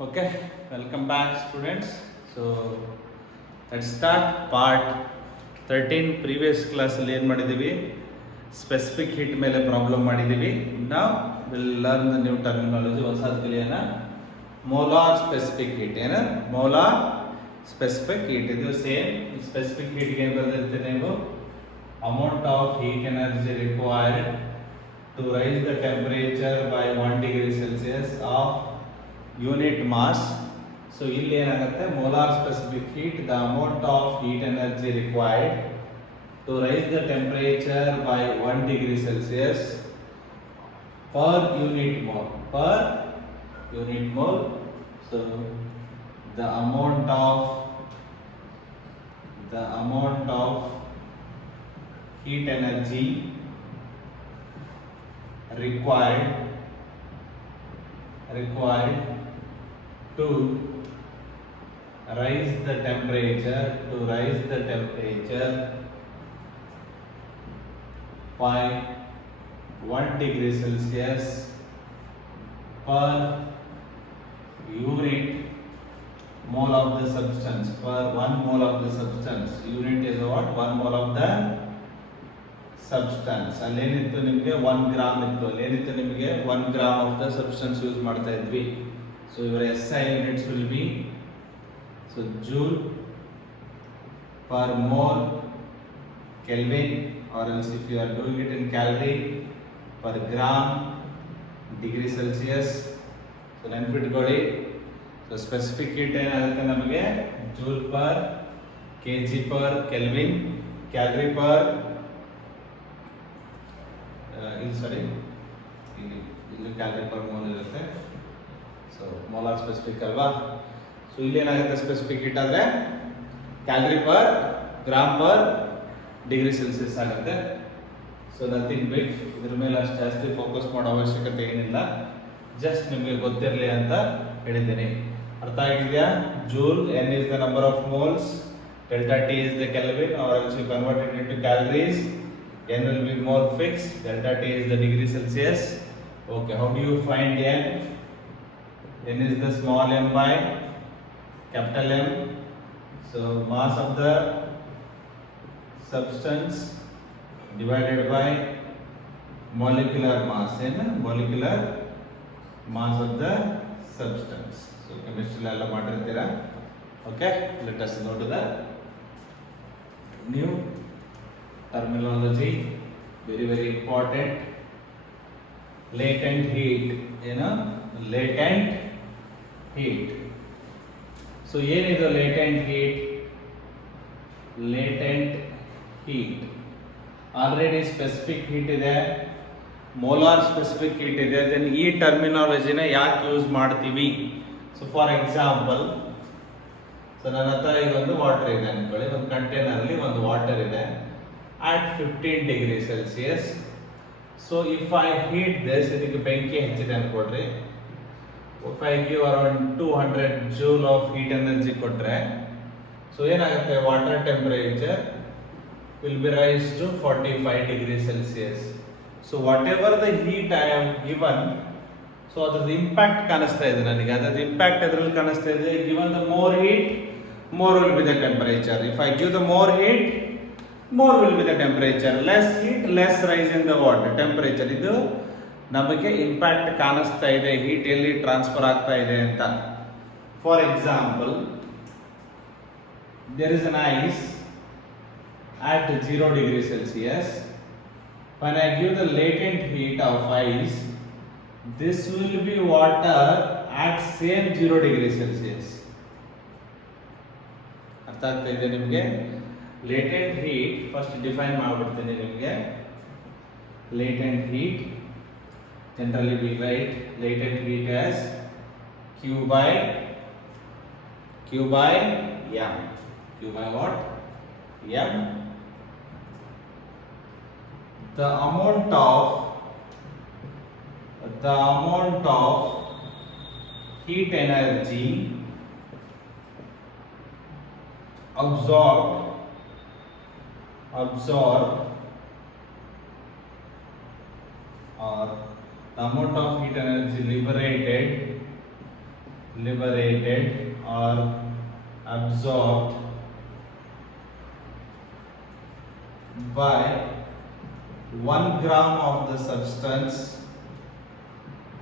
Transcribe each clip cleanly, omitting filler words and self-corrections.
Okay, welcome back, students. So let's start part 13. Previous class ಅಲ್ಲಿ ಏನು ಮಾಡಿದ್ದೀವಿ, specific heat ಮೇಲೆ ಪ್ರಾಬ್ಲಮ್ ಮಾಡಿದ್ದೀವಿ. Now we'll learn the new terminology. ಹೊಸದು ಕಲಿಯೋಣ. Molar specific heat. ಏನು ಮೋಲಾರ್ ಸ್ಪೆಸಿಫಿಕ್ ಹೀಟ್? ಇದು ಸೇಮ್ ಸ್ಪೆಸಿಫಿಕ್ ಹೀಟ್ಗೆ ಏನು ಬರೆದಿರ್ತೀರಿ ನೀವು? Amount of heat energy required to raise the temperature by 1 degree Celsius of unit mass. So ಇಲ್ಲಿ ಏನಾಗುತ್ತೆ, molar specific heat, the amount of heat energy required to raise the temperature by 1 degree Celsius per unit mole. So the amount of heat energy required to raise the temperature by 1 degree Celsius per unit mole of the substance. Per 1 mole of the substance, unit is what? 1 mole of the substance. ಅಲ್ಲೇನಿತ್ತು ನಿಮಗೆ 1 ಗ್ರಾಮ್ ಇತ್ತು. ಅಲ್ಲೇನಿತ್ತು ನಿಮಗೆ 1 gram of the substance use ಮಾಡ್ತಾ ಇದ್ವಿ. ಸೊ ಇವರ SI units will be joule per mole, Kelvin, or else if you are doing it in calorie, per gram, degree Celsius. So ನೆನ್ಪಿಟ್ಕೊಳ್ಳಿ. So specific heat ಏನಾಗುತ್ತೆ ನಮಗೆ joule per kg per Kelvin, calorie per ಇಲ್ಲಿ calorie per mole ಇರುತ್ತೆ. So molar specific ಅಲ್ವಾ. So ಇಲ್ಲಿ ಏನಾಗುತ್ತೆ, specific heat ಆದರೆ calorie per gram per degree Celsius ಆಗುತ್ತೆ. So nothing big. ಇದ್ರ ಮೇಲೆ ಅಷ್ಟು ಜಾಸ್ತಿ ಫೋಕಸ್ ಮಾಡೋ ಅವಶ್ಯಕತೆ ಏನಿಲ್ಲ, ಜಸ್ಟ್ ನಿಮಗೆ ಗೊತ್ತಿರಲಿ ಅಂತ ಹೇಳಿದ್ದೀನಿ. ಅರ್ಥ ಆಗಿದೆಯಾ? ಜೂಲ್, n is the number of moles, delta T is the Kelvin, or else you convert it into calories. N will be mole fixed, delta T is the degree Celsius. Okay, how do you find N? N is the small m by capital M. So mass of the substance divided by molecular mass, molecular mass of the substance. So chemistry alla ಮಾಡಿರ್ತೀರಾ. Okay, let us go to the new terminology. Very important. Latent heat, latent heat. So ಏನಿದು latent heat? Already specific heat ಇದೆ, molar specific heat ಇದೆ. ದೆನ್ ಈ ಟರ್ಮಿನಾಲಜಿನ ಯಾಕೆ ಯೂಸ್ ಮಾಡ್ತೀವಿ? So for example, so ನನ್ನ ಹತ್ರ ಈಗ ಒಂದು ವಾಟರ್ ಇದೆ ಅನ್ಕೊಳ್ಳಿ. ಒಂದು ಕಂಟೈನರ್ಲಿ ಒಂದು ವಾಟರ್ ಇದೆ at 15 degree Celsius. So if I heat this, ಇದಕ್ಕೆ ಬೆಂಕಿ ಹಚ್ಚಿದೆ ಅನ್ಕೊಡ್ರಿ. If I give around 200 joule of heat energy ಕೊಟ್ರೆ, so ಏನಾಗುತ್ತೆ, water temperature will be raised to 45 degree Celsius. So whatever the heat I have given, so ಅದ್ರದ್ದು ಇಂಪ್ಯಾಕ್ಟ್ ಕಾಣಿಸ್ತಾ ಇದೆ ನನಗೆ. ಅದ್ರದ್ದು ಇಂಪ್ಯಾಕ್ಟ್ ಎದ್ರಲ್ಲಿ ಕಾಣಿಸ್ತಾ ಇದೆ? given the more heat, more will be the temperature. If I give the more heat, more will be the temperature. Less heat, less rise in the water temperature. ಇದು ನಮಗೆ ಇಂಪ್ಯಾಕ್ಟ್ ಕಾಣಿಸ್ತಾ ಇದೆ, ಹೀಟ್ ಎಲ್ಲಿ ಟ್ರಾನ್ಸ್ಫರ್ ಆಗ್ತಾ ಇದೆ ಅಂತ. For example, there is an ice at 0 degree Celsius. When I give the latent heat of ice, this will be water at same 0 degree Celsius. ಅರ್ಥ ಆಗ್ತಾ ಇದೆ ನಿಮಗೆ? ಲೇಟೆಂಟ್ ಹೀಟ್ ಫಸ್ಟ್ ಡಿಫೈನ್ ಮಾಡ್ಬಿಡ್ತೀನಿ ನಿಮಗೆ. Latent heat generally V right latent heat as Q by M. Q by what? M. The amount of heat energy absorbed or the amount of heat energy liberated liberated or absorbed by 1 gram of the substance,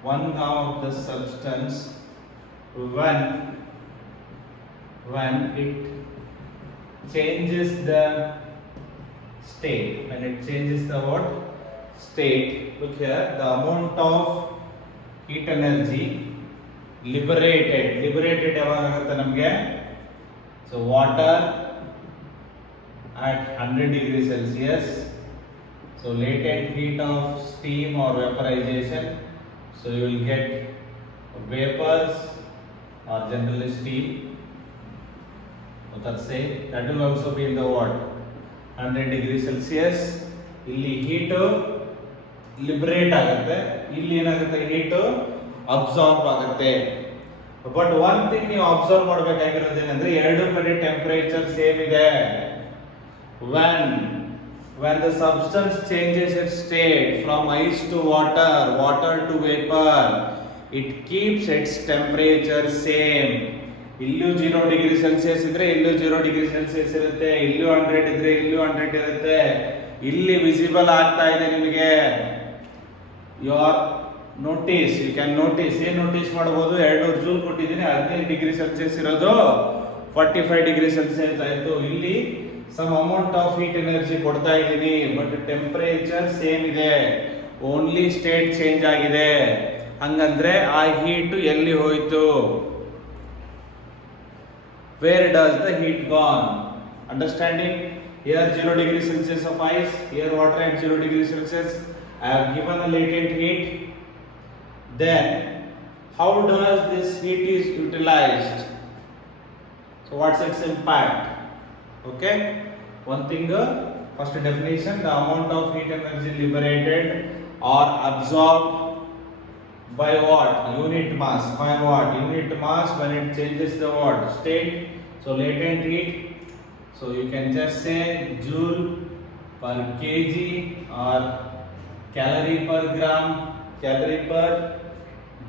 1 gram of the substance when it changes the state. When it changes the what? State. Look here, the amount of heat energy liberated ಯಾವಾಗ ಆಗುತ್ತೆ ನಮಗೆ? So water at 100 degrees Celsius, so latent heat of steam or vaporization, so you will get vapors or generally steam, that will also be in the what? 100 degrees Celsius. ಇಲ್ಲಿ heat liberate ಆಗುತ್ತೆ, ಇಲ್ಲಿ ಏನಾಗುತ್ತೆ? heat absorb ಆಗುತ್ತೆ. But one thing ನೀವು ಅಬ್ಸರ್ವ್ ಮಾಡಬೇಕಾಗಿರೋದು ಏನಂದ್ರೆ ಎರಡು ಕಡೆ ಟೆಂಪರೇಚರ್ ಸೇಮ್ ಇದೆ. when the substance changes its state from ice to water to vapor, it keeps its temperature same. ಇಲ್ಲೂ 0 ಡಿಗ್ರಿ ಸೆಲ್ಸಿಯಸ್ ಇದ್ರೆ ಇಲ್ಲೂ 0 ಡಿಗ್ರಿ ಸೆಲ್ಸಿಯಸ್ ಇರುತ್ತೆ, ಇಲ್ಲೂ 100 ಇದ್ರೆ ಇಲ್ಲೂ 100 ಇರುತ್ತೆ. ಇಲ್ಲಿ ವಿಸಿಬಲ್ ಆಗ್ತಾ ಇದೆ ನಿಮಗೆ. Your notice, you can notice. ಏನ್ ನೋಟಿಸ್ ಮಾಡಬಹುದು? 200 ಜೂಲ್ ಕೊಟ್ಟಿದ್ದೀನಿ, 15 ಡಿಗ್ರಿ ಸೆಲ್ಸಿಯಸ್ ಇರೋದು 45 ಡಿಗ್ರಿ ಸೆಲ್ಸಿಯಸ್ ಆಯ್ತು. ಇಲ್ಲಿ some amount of heat energy ಕೊಡ್ತಾ ಇದ್ದೀನಿ, ಬಟ್ ಟೆಂಪರೇಚರ್ ಸೇಮ್ ಇದೆ, ಓನ್ಲಿ ಸ್ಟೇಟ್ ಚೇಂಜ್ ಆಗಿದೆ. ಹಂಗಂದ್ರೆ ಆ ಹೀಟ್ ಎಲ್ಲಿ ಹೋಯ್ತು? Where does the heat gone? Understanding? Here 0 degree Celsius of ice, here water at 0 degree Celsius. I have given a latent heat. Then how does this heat is utilized? So what's its impact? Okay, one thing, first definition, the amount of heat energy liberated or absorbed by what? Unit mass. By what? Unit mass when it changes the what? State. So latent heat, so you can just say joule per kg or calorie per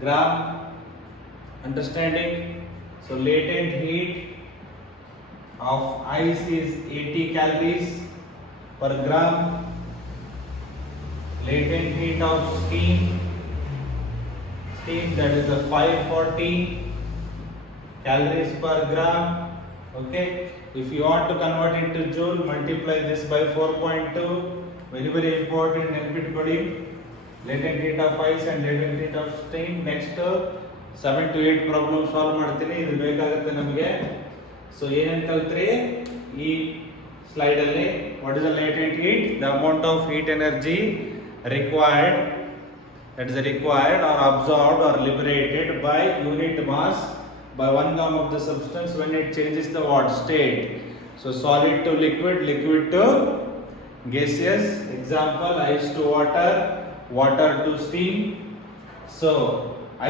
gram. Understanding? So latent heat of ice is 80 calories per gram. Latent heat of steam, that is the 540 calories per gram. Okay, if you want to convert it to joule, multiply this by 4.2. very important, ನೆನಪಿಟ್ಕೊಳ್ಳಿ. latent heat of ice and latent heat of steam. next 7 to 8 problem solve ಮಾಡ್ತೀನಿ, ಇದು ಬೇಕಾಗುತ್ತೆ ನಮಗೆ. ಸೊ ಏನೇನು ಕಲ್ತ್ರಿ ಈ ಸ್ಲೈಡ್ ಅಲ್ಲಿ? What is the latent heat? the amount of heat energy required, that is required or absorbed or liberated by unit mass by 1 gram of the substance when it changes the what? State. So solid to liquid, liquid to gaseous. Example, ice to water, water to steam. So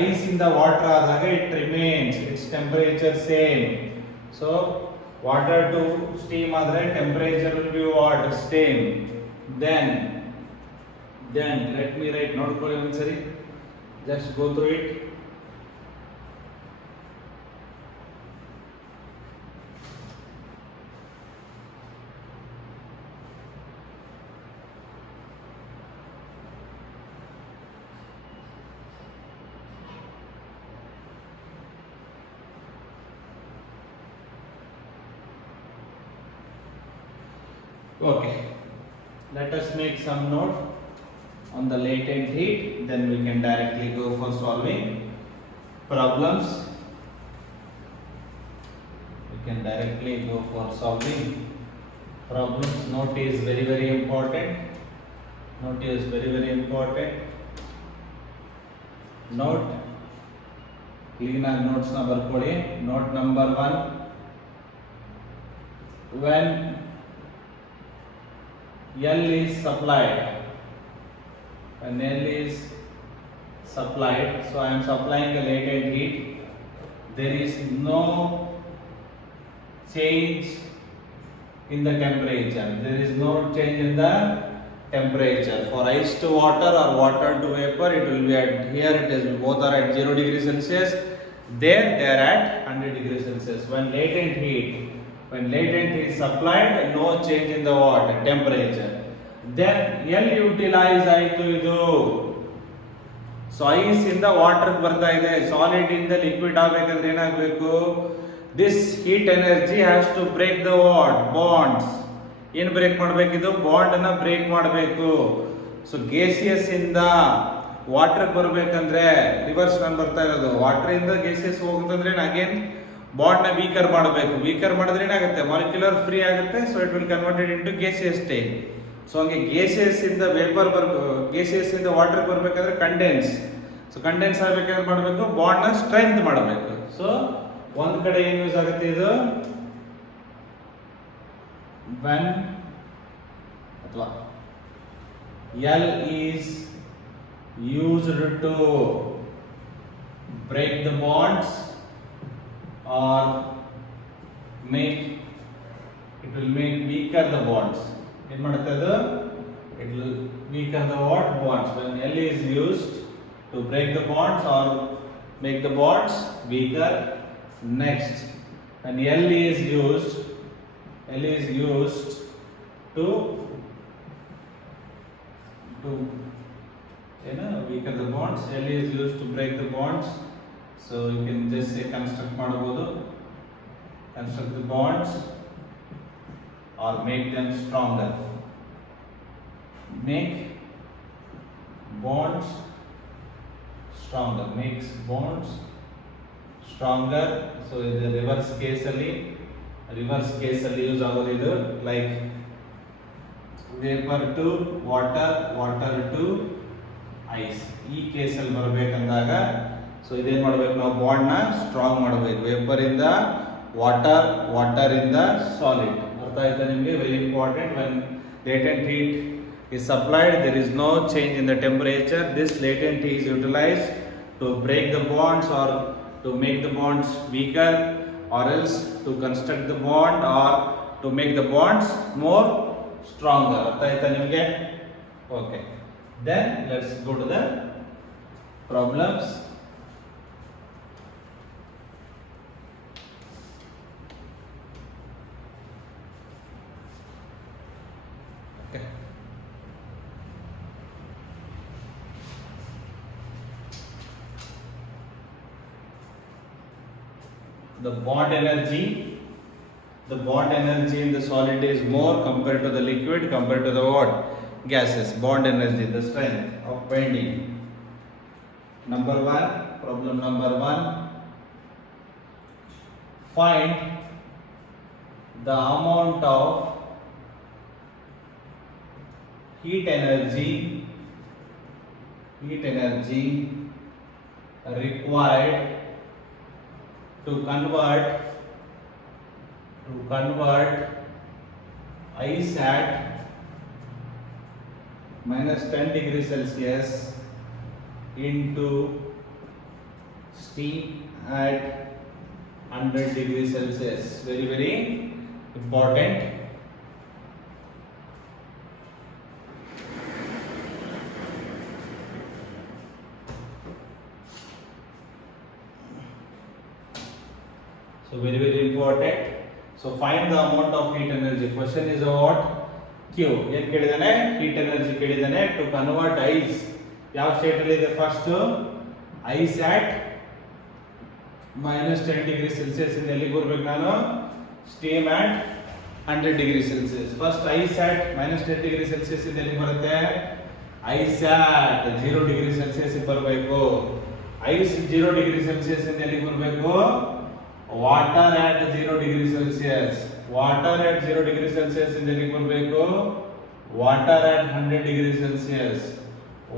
ice in the water ಆದಾಗ it remains its temperature same. So water to steam ಆದರೆ temperature will be what? Same. Then let me write, ನೋಡ್ಕೊಳ್ಳಿ ಒಂದ್ಸರಿ, just go through it. Okay, let us make some note on the latent heat, then we can directly go for solving problems. We can directly go for solving problems. Note is very important. Note is very important. Note, clean ಆಗಿ notes ನ ಬರ್ಕೊಳ್ಳಿ. Note number 1, when L is supplied, when L is supplied, so I am supplying the latent heat, there is no change in the temperature. There is no change in the temperature. For ice to water or water to vapor, it will be at, here it is both are at 0 degree Celsius. There they are at 100 degrees Celsius. When latent heat supplied, no change in the what temperature. Then L utilize ಆಯ್ತು ಇದು. So ice ಇಂದ ವಾಟರ್ ಬರ್ತಾ ಇದೆ, ಸಾಲಿಡ್ ಇಂದ liquid ಆಗಬೇಕಂದ್ರೆ ಏನಾಗಬೇಕು? This heat energy has to break the what bonds. ಏನು break ಮಾಡಬೇಕಿದು? ಬಾಂಡ್ ಅನ್ನ ಬ್ರೇಕ್ ಮಾಡಬೇಕು. ಸೊ ಗೇಸಿಯಸ್ ಇಂದ ವಾಟರ್ ಬರಬೇಕಂದ್ರೆ ರಿವರ್ಸ್ ನಾನು ಬರ್ತಾ ಇರೋದು, ವಾಟರ್ ಇಂದ ಗೇಸಿಯಸ್ ಹೋಗುತ್ತಂದ್ರೆ ಅಗೇನ್ ಬಾಂಡ್ ನ ವೀಕರ್ ಮಾಡಬೇಕು. ವೀಕರ್ ಮಾಡಿದ್ರೆ ಏನಾಗುತ್ತೆ? ಮಾಲಿಕ್ಯುಲರ್ ಫ್ರೀ ಆಗುತ್ತೆ. So it will converted into gaseous state. So ಹಂಗೆ ಗೇಸಿಯಸ್ ಇಂದ ವೇಪರ್ ಗೇಸಿಯಸ್ ಇಂದ ವಾಟರ್ ಬರಬೇಕಾದ್ರೆ ಕಂಡೆನ್ಸ್. ಸೊ ಕಂಡೆನ್ಸ್ ಆಗಬೇಕಾದ್ರೆ ಮಾಡಬೇಕು, ಬಾಂಡ್ ನ ಸ್ಟ್ರೆಂತ್ ಮಾಡಬೇಕು. ಸೊ ಒಂದ್ ಕಡೆ ಏನು ಯೂಸ್ ಆಗುತ್ತೆ ಇದು? when ಅಥವಾ L is used to break the bonds or it will make weaker the bonds. ಏನು ಮಾಡುತ್ತೆ ಅದು? It will weaken the what bonds. When L is used to break the bonds or make the bonds weaker. Next, when L is used to weaken the bonds. L is used to break the bonds. So you can just say construct ಮಾಡಬಹುದು, construct the bonds or make them stronger. Make bonds stronger, makes bonds stronger. So in the reverse case ಅಲ್ಲಿ use ಆಗೋದು ಇದು. Like vapour to water, water to ice. ಈ ಕೇಸಲ್ಲಿ ಬರಬೇಕಂದಾಗ ಸೊ ಇದೇನು ಮಾಡಬೇಕು? ನಾವು ಬಾಂಡ್ ನ ಸ್ಟ್ರಾಂಗ್ ಮಾಡಬೇಕು. ವೇಪರ್ ಇಂದ ವಾಟರ್, ವಾಟರ್ ಇಂದ ಸಾಲಿಡ್. ಅರ್ಥ ಆಯ್ತಾ ನಿಮಗೆ? Very important. When latent heat is supplied, there is no change in the temperature. This latent heat is utilized to break the bonds or to make the bonds weaker, or else to construct the bond or to make the bonds more stronger. ಅರ್ಥ ಆಯ್ತಾ ನಿಮಗೆ? Okay. Then let's go to the problems. Okay. The bond energy in the solid is more compared to the liquid, compared to the what? Gases. Bond energy, the strength of bending. Problem number 1. Find the amount of heat energy required to convert ice at -10 degrees Celsius into steam at 100 degrees Celsius. Very, very important. So very, very important. So find the amount of heat energy. Question is what? Q. ಏನು ಕೇಳಿದಾನೆ? Heat energy ಕೇಳಿದಾನೆ. To convert ice. ಯಾವ ಸ್ಟೇಟ್ ಅಲ್ಲಿ ಇದೆ? First ice at -10 degrees Celsius ಇಂದ ಎಲ್ಲಿಗೆ ಬರಬೇಕು ನಾನು? Steam at 100 degrees Celsius. First ice at -10 degrees Celsius ಇಂದ ಎಲ್ಲಿಗೆ ಬರುತ್ತೆ? ಐಸ್ at 0 degrees Celsius ಗೆ ಬರಬೇಕು. ಐಸ್ 0 degrees Celsius ಇಂದ ಎಲ್ಲಿಗೆ ಬರಬೇಕು? Water at 0 degrees Celsius. Water at 0 degrees Celsius ಇಂದ ಎಲ್ಲಿಗೆ ಬರಬೇಕು? Water at 100 degrees Celsius.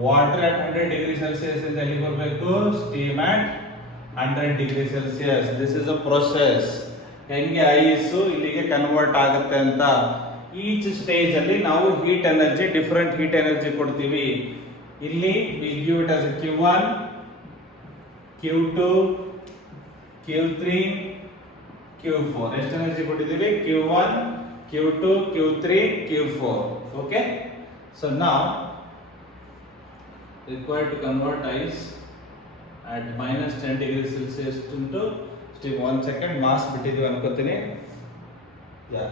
Water at 100 degrees Celsius ಇಂದ ಎಲ್ಲಿಗೆ ಬರಬೇಕು? Steam at 100 degrees Celsius. This is a process. ಹೆಂಗೆ ಐಸು ಇಲ್ಲಿಗೆ ಕನ್ವರ್ಟ್ ಆಗುತ್ತೆ ಅಂತ. ಈಚ್ ಸ್ಟೇಜ್ ಅಲ್ಲಿ ನಾವು heat energy, different heat energy ಕೊಡ್ತೀವಿ. ಇಲ್ಲಿ we give it as a Q1, Q2, Q3, Q4. ಎಷ್ಟು ಎನರ್ಜಿ ಕೊಟ್ಟಿದ್ದೀವಿ? Q1, Q2, Q3, Q4. Okay. So now required to convert ice at minus 10 degrees Celsius into steam. 1 second, mass ಬಿಟ್ಟಿದ್ವಿ ಅನ್ಕೋತೀನಿ. Yeah.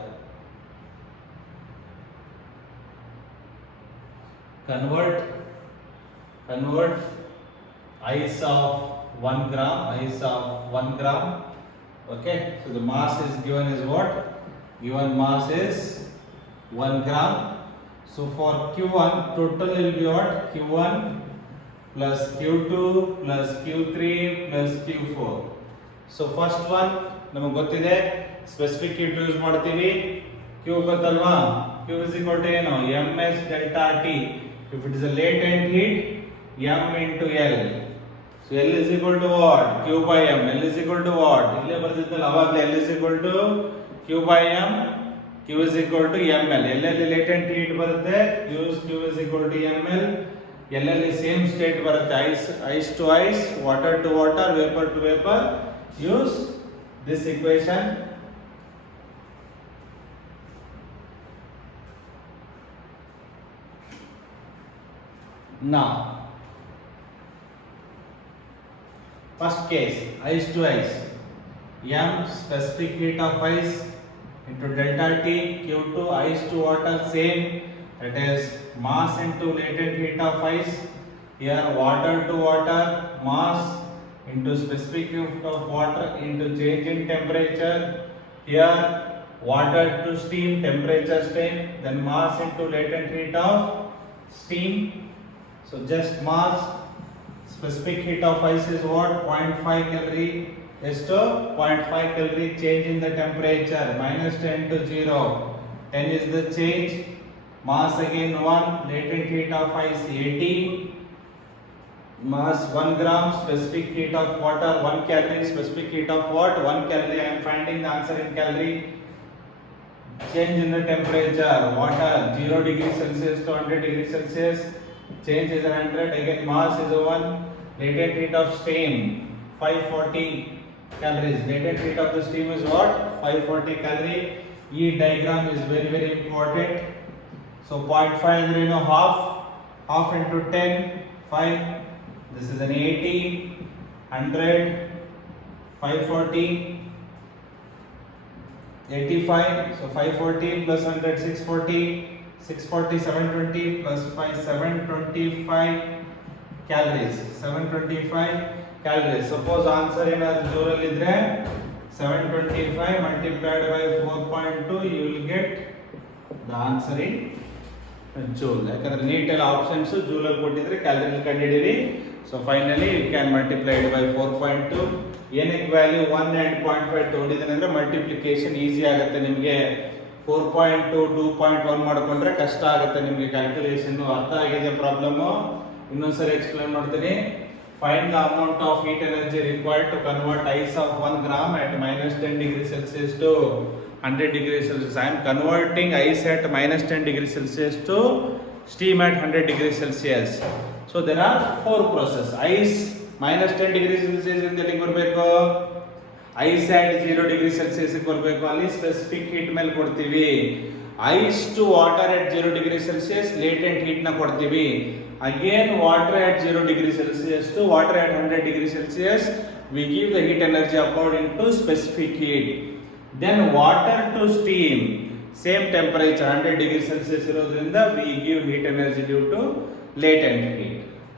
Convert ice of 1 gram, okay. So the mass is given is what? Given mass is 1 gram. So for Q1 total will be what? Q1 plus Q2 plus Q3 plus Q4. So first one ನಮಗೆ ಗೊತ್ತಿದೆ, specific heat use ಮಾಡ್ತೀವಿ. Q ಗೊತ್ತಲ್ವಾ? Q is equal to ಏನು? ms delta T. If it is a latent heat, m into L. So L is equal to what? Q by m. L is equal to what? ಇಲ್ಲೇ ಬರ್ತಿತ್ತಲ್ಲ ಅವಾಗಲೇ L is equal to Q by m. Q is equal to ml. ಎಲ್ಲೆಲ್ಲಿ latent heat ಬರುತ್ತೆ, use Q is equal to ml. ಎಲ್ಲೆಲ್ಲಿ same state ಬರುತ್ತೆ, ice to ice, water to water, vapor to vapor, use this equation. Now first case, ice to ice, m specific heat of ice into delta T, Q2 ice to water, same, that is mass into latent heat of ice. Here water to water, mass into specific heat of water into change in temperature. Here water to steam, temperature same, then mass into latent heat of steam. So just mass, specific heat of ice is what? 0.5 calorie. Is to 0.5 calorie change in the temperature, minus 10 to 0. 10 is the change. Mass again 1, latent heat of ice 80. Mass 1 gram, specific heat of water 1 calorie, specific heat of what? 1 calorie. I am finding the answer in calorie. Change in the temperature, water 0 degrees Celsius to 100 degrees Celsius. Change is 100. Again mass is 1. Latent heat of steam 540 calories. Latent heat of the steam is what? 540 calorie. E diagram is very very important. So 0.5 is half into 10, 5. This is an 80, 100, 540, 85. So 540 plus 100, 640, 640, 720 plus 5, 725 calories. 725 calories. Suppose answer ಏನಾದರೂ ಜೂಲ್ ಇದ್ರೆ 725 multiplied by 4.2, you will get the answer in joule. ಯಾಕಂದ್ರೆ ನೀಟೆಲ್ಲ ಆಪ್ಷನ್ಸ್ ಜೂಲ್ ಅಲ್ಲಿ ಕೊಟ್ಟಿದ್ರೆ calorie ಕಂಡುಹಿಡಿಯಿರಿ. So finally you can multiply it by 4.2. ಏನಕ್ಕೆ ವ್ಯಾಲ್ಯೂ 1 and 0.5 ತಗೊಂಡಿದ್ದೀನಿ ಅಂದ್ರೆ ಮಲ್ಟಿಪ್ಲಿಕೇಶನ್ ಈಸಿ ಆಗುತ್ತೆ ನಿಮಗೆ. 4.2 2.1 ಮಾಡ್ಕೊಂಡ್ರೆ ಕಷ್ಟ ಆಗುತ್ತೆ ನಿಮಗೆ ಕ್ಯಾಲ್ಕುಲೇಷನ್. ಅರ್ಥ ಆಗಿದೆ ಪ್ರಾಬ್ಲಮ್? ಇನ್ನೊಂದ್ಸರಿ ಎಕ್ಸ್ಪ್ಲೈನ್ ಮಾಡ್ತೀನಿ. Find the amount of heat energy required to convert ice of 1 gram at minus 10 degrees Celsius to 100 degrees Celsius. I am converting ice at minus 10 degrees Celsius to steam at 100 degrees Celsius. So there are 4 processes. Ice minus 10 degrees Celsius ಇಂದ ಎಲ್ಲಿಗೆ ಬರಬೇಕು? Ice at 0 degrees Celsius ಗೆ ಬರಬೇಕು. ಅಲ್ಲಿ specific heat ಮೇಲೆ ಕೊಡ್ತೀವಿ. Ice to water at 0 degrees Celsius latent heat ನ ಕೊಡ್ತೀವಿ. Again water at 0 degrees Celsius to water at 100 degrees Celsius, we give the heat energy according to specific heat. Then water to steam, same temperature 100 degrees Celsius ಇರೋದ್ರಿಂದ we give heat energy due to latent heat.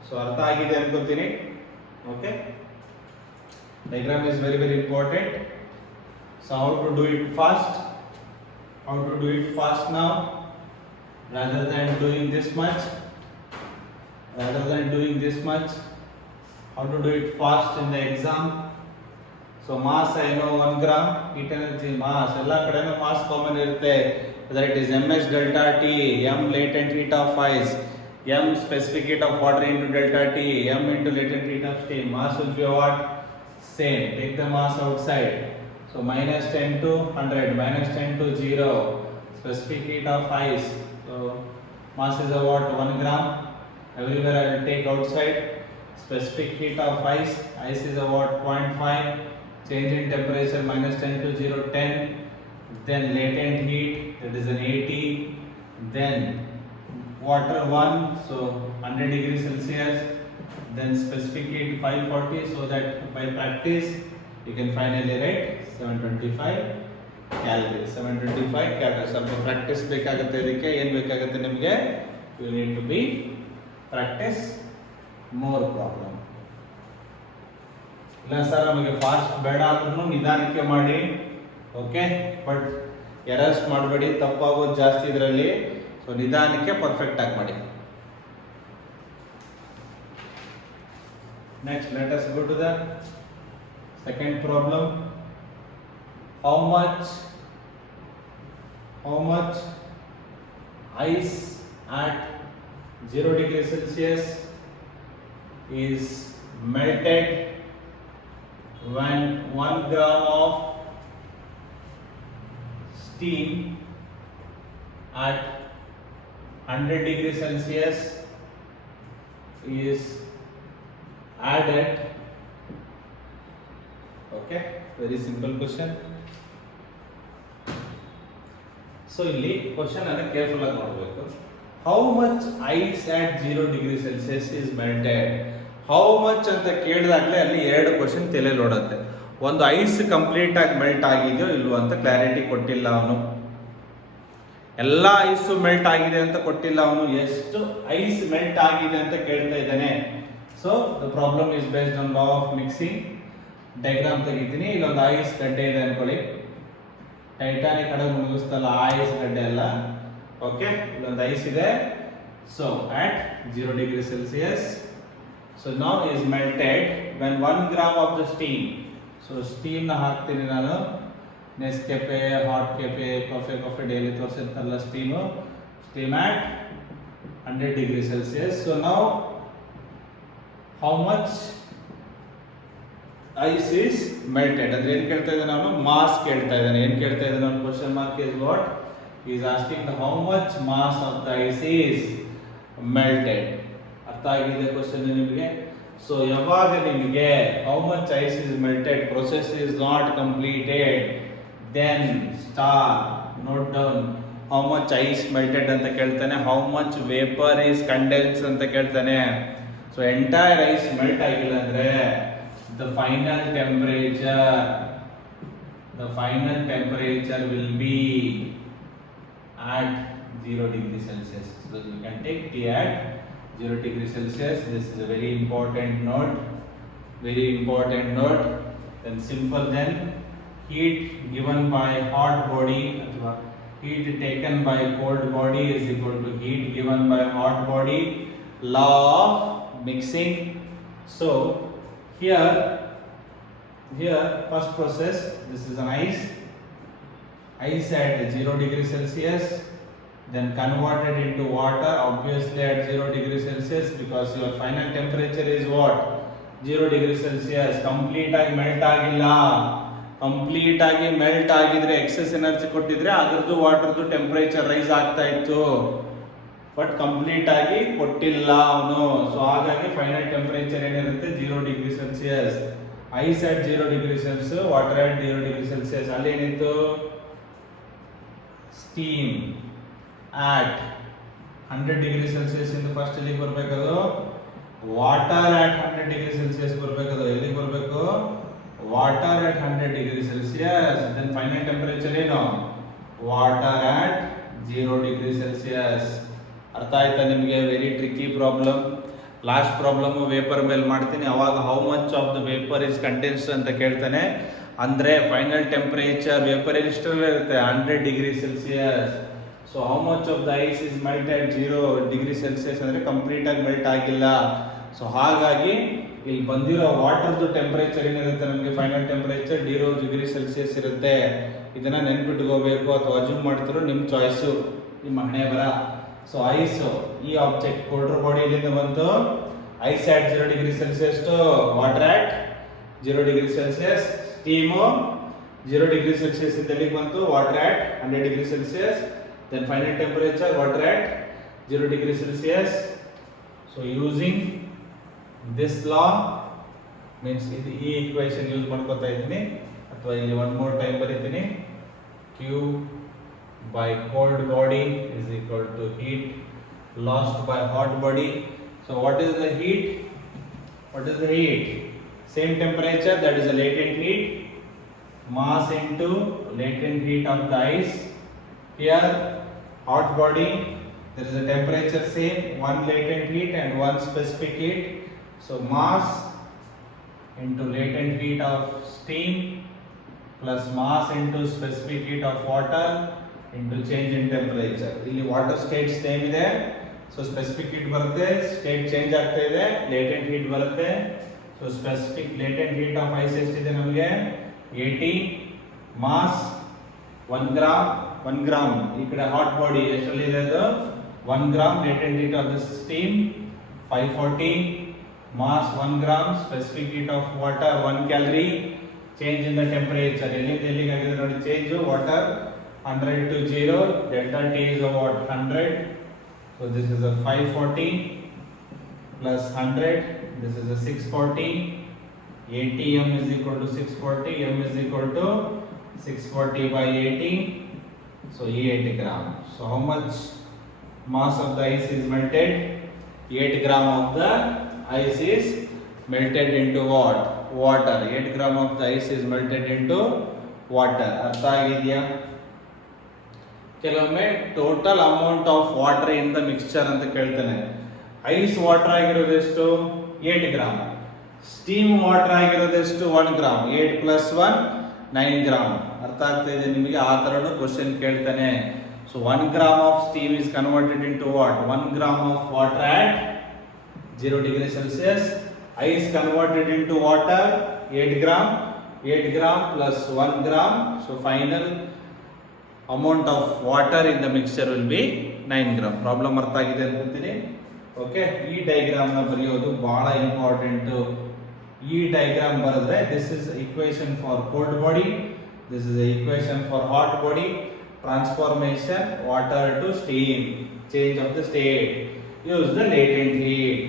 So ಅರ್ಥ ಆಗಿದೆ ಅನ್ಕೊಂತೀನಿ. Okay, diagram is very very important. So how to do it fast? How to do it fast now rather than doing this much? How to do it fast in the exam? So mass I know 1 gram, heat energy mass ಎಲ್ಲ ಕಡೆನೂ mass common ಇರುತ್ತೆ. Whether it is ms delta T, m latent heat of ice, m specific heat of water into delta T, m into latent heat of steam. Mass will be what? Same. Take the mass outside. So minus 10 to 100, minus 10 to 0. Specific heat of ice. So mass is what? 1 gram. Everywhere I will take outside. Specific heat of ice. Ice is what? 0.5. Change in temperature minus 10 to 0, 10. Then latent heat, that is an 80. Then water 1, so 100 degrees Celsius. then specific heat 540, so that by practice you can finally write 725 calories. 725 calories. ಸ್ವಲ್ಪ practice ಬೇಕಾಗುತ್ತೆ. ಇದಕ್ಕೆ ಏನು ಬೇಕಾಗುತ್ತೆ ನಿಮಗೆ? You need to be practice more problem. ಇಲ್ಲ sir ನಮಗೆ fast ಬೇಡ ಅಂದ್ರೂ ನಿಧಾನಕ್ಕೆ ಮಾಡಿ, ಓಕೆ, ಬಟ್ ಎರರ್ಸ್ ಮಾಡಬೇಡಿ, ತಪ್ಪಾಗೋದು ಜಾಸ್ತಿ ಇದರಲ್ಲಿ. ಸೊ ನಿಧಾನಕ್ಕೆ ಪರ್ಫೆಕ್ಟ್ ಆಗಿ ಮಾಡಿ. Next, let us go to the second problem. How much ice at 0 degrees Celsius is melted when 1 gram of steam at 100 degrees Celsius is added? Okay, very simple question. So ಇಲ್ಲಿ question ಅನ್ನು careful ಆಗಿ ನೋಡಬೇಕು. How much ice at 0 degree Celsius is melted. How much ಅಂತ ಕೇಳಿದಾಗಲೇ ಅಲ್ಲಿ ಎರಡು ಕ್ವಶನ್ ತಲೆಯಲ್ಲಿ ಓಡುತ್ತೆ. ಒಂದು, ಐಸ್ ಕಂಪ್ಲೀಟ್ ಆಗಿ ಮೆಲ್ಟ್ ಆಗಿದೆಯೋ ಇಲ್ವೋ ಅಂತ ಕ್ಲಾರಿಟಿ ಕೊಟ್ಟಿಲ್ಲ ಅವನು. ಎಲ್ಲ ಐಸು ಮೆಲ್ಟ್ ಆಗಿದೆ ಅಂತ ಕೊಟ್ಟಿಲ್ಲ ಅವನು. ಎಷ್ಟು ಐಸ್ ಮೆಲ್ಟ್ ಆಗಿದೆ ಅಂತ ಕೇಳ್ತಾ ಇದ್ದಾನೆ. So the problem is based on law of mixing. Diagram ತೆಗಿತೀನಿ. ಇಲ್ಲೊಂದು ಐಸ್ ಗಡ್ಡೆ ಇದೆ ಅನ್ಕೊಳ್ಳಿ. ಟೈಟಾನಿಕ್ ಹಡಗು ಮುಗಿಸ್ತಲ್ಲ ಆ ಐಸ್ ಗಡ್ಡೆ ಅಲ್ಲ, ಓಕೆ. ಇಲ್ಲೊಂದು ಐಸ್ ಇದೆ. So at 0 degree Celsius, so now is melted when 1 gram of the steam. So steam ನ ಹಾಕ್ತೀನಿ ನಾನು. Nescafe, hot cafe, coffee daily ತೋರಿಸಿರ್ತಲ್ಲ steam at 100 degree Celsius. So now how much ice is melted? ಅಂದ್ರೆ ಏನು ಕೇಳ್ತಾ ಇದ್ದಾನೆ ಅವನು? ಮಾಸ್ ಕೇಳ್ತಾ ಇದ್ದಾನೆ. ಏನು ಕೇಳ್ತಾ ಇದ್ದಾನೆ ಅವನು? Question mark is what? he is asking the how much mass of the ice is melted. ಅರ್ಥ ಆಗಿದೆ ಕ್ವಶನ್ ನಿಮಗೆ? ಸೊ ಯಾವಾಗ ನಿಮಗೆ how much ice is melted process is not completed, then start note down how much ice melted ಅಂತ ಕೇಳ್ತಾನೆ. how much vapor is condensed ಅಂತ ಕೇಳ್ತಾನೆ. So entire ice melt ಆಗಿಲ್ಲ ಅಂದ್ರೆ the final temperature will be at 0 degree Celsius. So you can take T at 0 degree Celsius. This is a very important note. Then simple, then heat given by hot body ಅಥವಾ heat taken by cold body is equal to heat given by hot body. Law of mixing. So here first process, this is an ice at 0 degree Celsius, then converted into water, obviously at 0 degree Celsius, because your final temperature is what? 0 degree Celsius. Complete ಆಗಿ ಮೆಲ್ಟ್ ಆಗಿಲ್ಲ. ಕಂಪ್ಲೀಟ್ ಆಗಿ ಮೆಲ್ಟ್ ಆಗಿದ್ರೆ excess energy ಕೊಟ್ಟಿದ್ರೆ ಅದ್ರದ್ದು ವಾಟರ್ದು temperature rice ಆಗ್ತಾ ಇತ್ತು. But complete ಆಗಿ ಕೊಟ್ಟಿಲ್ಲ ಅವನು. ಸೊ ಹಾಗಾಗಿ ಫೈನಲ್ ಟೆಂಪರೇಚರ್ ಏನಿರುತ್ತೆ? 0 degree Celsius. Ice at 0 degree Celsius, water at 0 degree Celsius. ಅಲ್ಲಿ ಏನಿತ್ತು? ಸ್ಟೀಮ್ at 100 degree Celsius ಇಂದ ಫಸ್ಟ್ ಎಲ್ಲಿಗೆ ಬರಬೇಕದು? ವಾಟರ್ at 100 degree Celsius ಬರಬೇಕದು. ಎಲ್ಲಿಗೆ ಬರಬೇಕು? Water at 100 degree Celsius. then final temperature ಏನು? Water at 0 degree Celsius. ಅರ್ಥ ಆಯ್ತಾ ನಿಮಗೆ? Very tricky problem. Last problem vapour ಮೇಲೆ ಮಾಡ್ತೀನಿ. ಅವಾಗ how much of the vapour is condensed ಅಂತ ಕೇಳ್ತಾನೆ. ಅಂದರೆ ಫೈನಲ್ ಟೆಂಪರೇಚರ್ ವೇಪರ್ ಎಷ್ಟರಲ್ಲೇ ಇರುತ್ತೆ? 100 degree Celsius. So how much of the ice is melt at 0 degree Celsius ಅಂದರೆ ಕಂಪ್ಲೀಟ್ ಆಗಿ ಮೆಲ್ಟ್ ಆಗಿಲ್ಲ. ಸೊ ಹಾಗಾಗಿ ಇಲ್ಲಿ ಬಂದಿರೋ ವಾಟರ್ದು ಟೆಂಪರೇಚರ್ ಏನಿರುತ್ತೆ ನಮಗೆ? ಫೈನಲ್ ಟೆಂಪರೇಚರ್ 0 degree Celsius ಇರುತ್ತೆ. ಇದನ್ನ ನೆನ್ಪಿಟ್ಕೋಬೇಕು ಅಥವಾ ಅಜ್ಯೂಮ್ ಮಾಡ್ತಿರೋ ನಿಮ್ಮ ಚಾಯ್ಸು, ನಿಮ್ಮ ಹಣೆ ಬರ. ಸೊ ಐಸು ಈ ಆಬ್ಜೆಕ್ಟ್ ಕೋಲ್ಡರ್ ಬಾಡಿ ಇಲ್ಲಿಂದ ಬಂತು. Ice at 0 degree Celsius to water at 0 degree Celsius. Steam 0 degree Celsius ಇಂದ ಎಲ್ಲಿಗೆ ಬಂತು? Water at 100 degree Celsius. then final temperature water at 0 degree Celsius. so using this law means ಇದು ಈ equation use ಮಾಡ್ಕೊತಾ ಇದ್ದೀನಿ ಅಥವಾ ಇಲ್ಲಿ one more time ಬರೀತೀನಿ. Q by cold body is equal to heat lost by hot body. So what is the heat? What is the heat? Same temperature, that is the latent heat. Mass into latent heat of the ice. Here hot body, there is a temperature same, one latent heat and one specific heat. So mass into latent heat of steam plus mass into specific heat of water into change in temperature. ಇಲ್ಲಿ water state same ಇದೆ, so specific heat ಬರುತ್ತೆ, state change ಆಗ್ತಾ ಇದೆ, latent heat ಬರುತ್ತೆ. So specific latent heat of ice ಎಷ್ಟಿದೆ ನಮಗೆ 80, ಮಾಸ್ 1 ಗ್ರಾಮ್. 1 ಗ್ರಾಮ್ ಈ ಕಡೆ ಹಾಟ್ ಬಾಡಿ ಎಷ್ಟಲ್ಲಿದೆ ಅದು 1 gram, latent heat of the steam 540, mass 1 gram, specific heat of water 1 calorie. Change in the temperature ಎಲ್ಲಿಂದ ಎಲ್ಲಿಗೆ ಆಗಿದೆ ನೋಡಿ change. Water 100 to 0, delta T is what 100. So this is a 540 plus 100, this is a 640. 80 m is equal to 640, m is equal to 640 by 80, so 8 gram. So how much mass of the ice is melted? 8 gram of the ice is melted into what? Water. 8 gram of the ice is melted into water. ಅರ್ಥ ಆಗಿದೆಯಾ? ಕೆಲವೊಮ್ಮೆ total amount of water in the mixture ಅಂತ ಕೇಳ್ತಾನೆ. Ice water ಆಗಿರೋದೆಷ್ಟು 8 gram, steam water ಆಗಿರೋದೆಷ್ಟು 1 gram. 8 plus 1 9 gram. ಅರ್ಥ ಆಗ್ತಾ ಇದೆ ನಿಮಗೆ? ಆ ಥರನೂ ಕ್ವಶನ್ ಕೇಳ್ತಾನೆ. So 1 gram of steam is converted into what? 1 gram of water at 0 degree Celsius. Ice converted into water 8 gram. 8 gram plus 1 gram. So final amount of water in the mixture will be 9 gram. Problem ಅರ್ಥ ಆಗಿದೆ ಅಂತೀನಿ. ಓಕೆ, ಈ ಡಯಾಗ್ರಾಮ್ ನ ಬರೆಯೋದು ಬಹಳ ಇಂಪಾರ್ಟೆಂಟ್. ಈ ಡಯಾಗ್ರಾಮ್ ಬರೆದ್ರೆ this is equation for cold body, this is the equation for hot body. Transformation water to steam, change of the state, use the latent heat.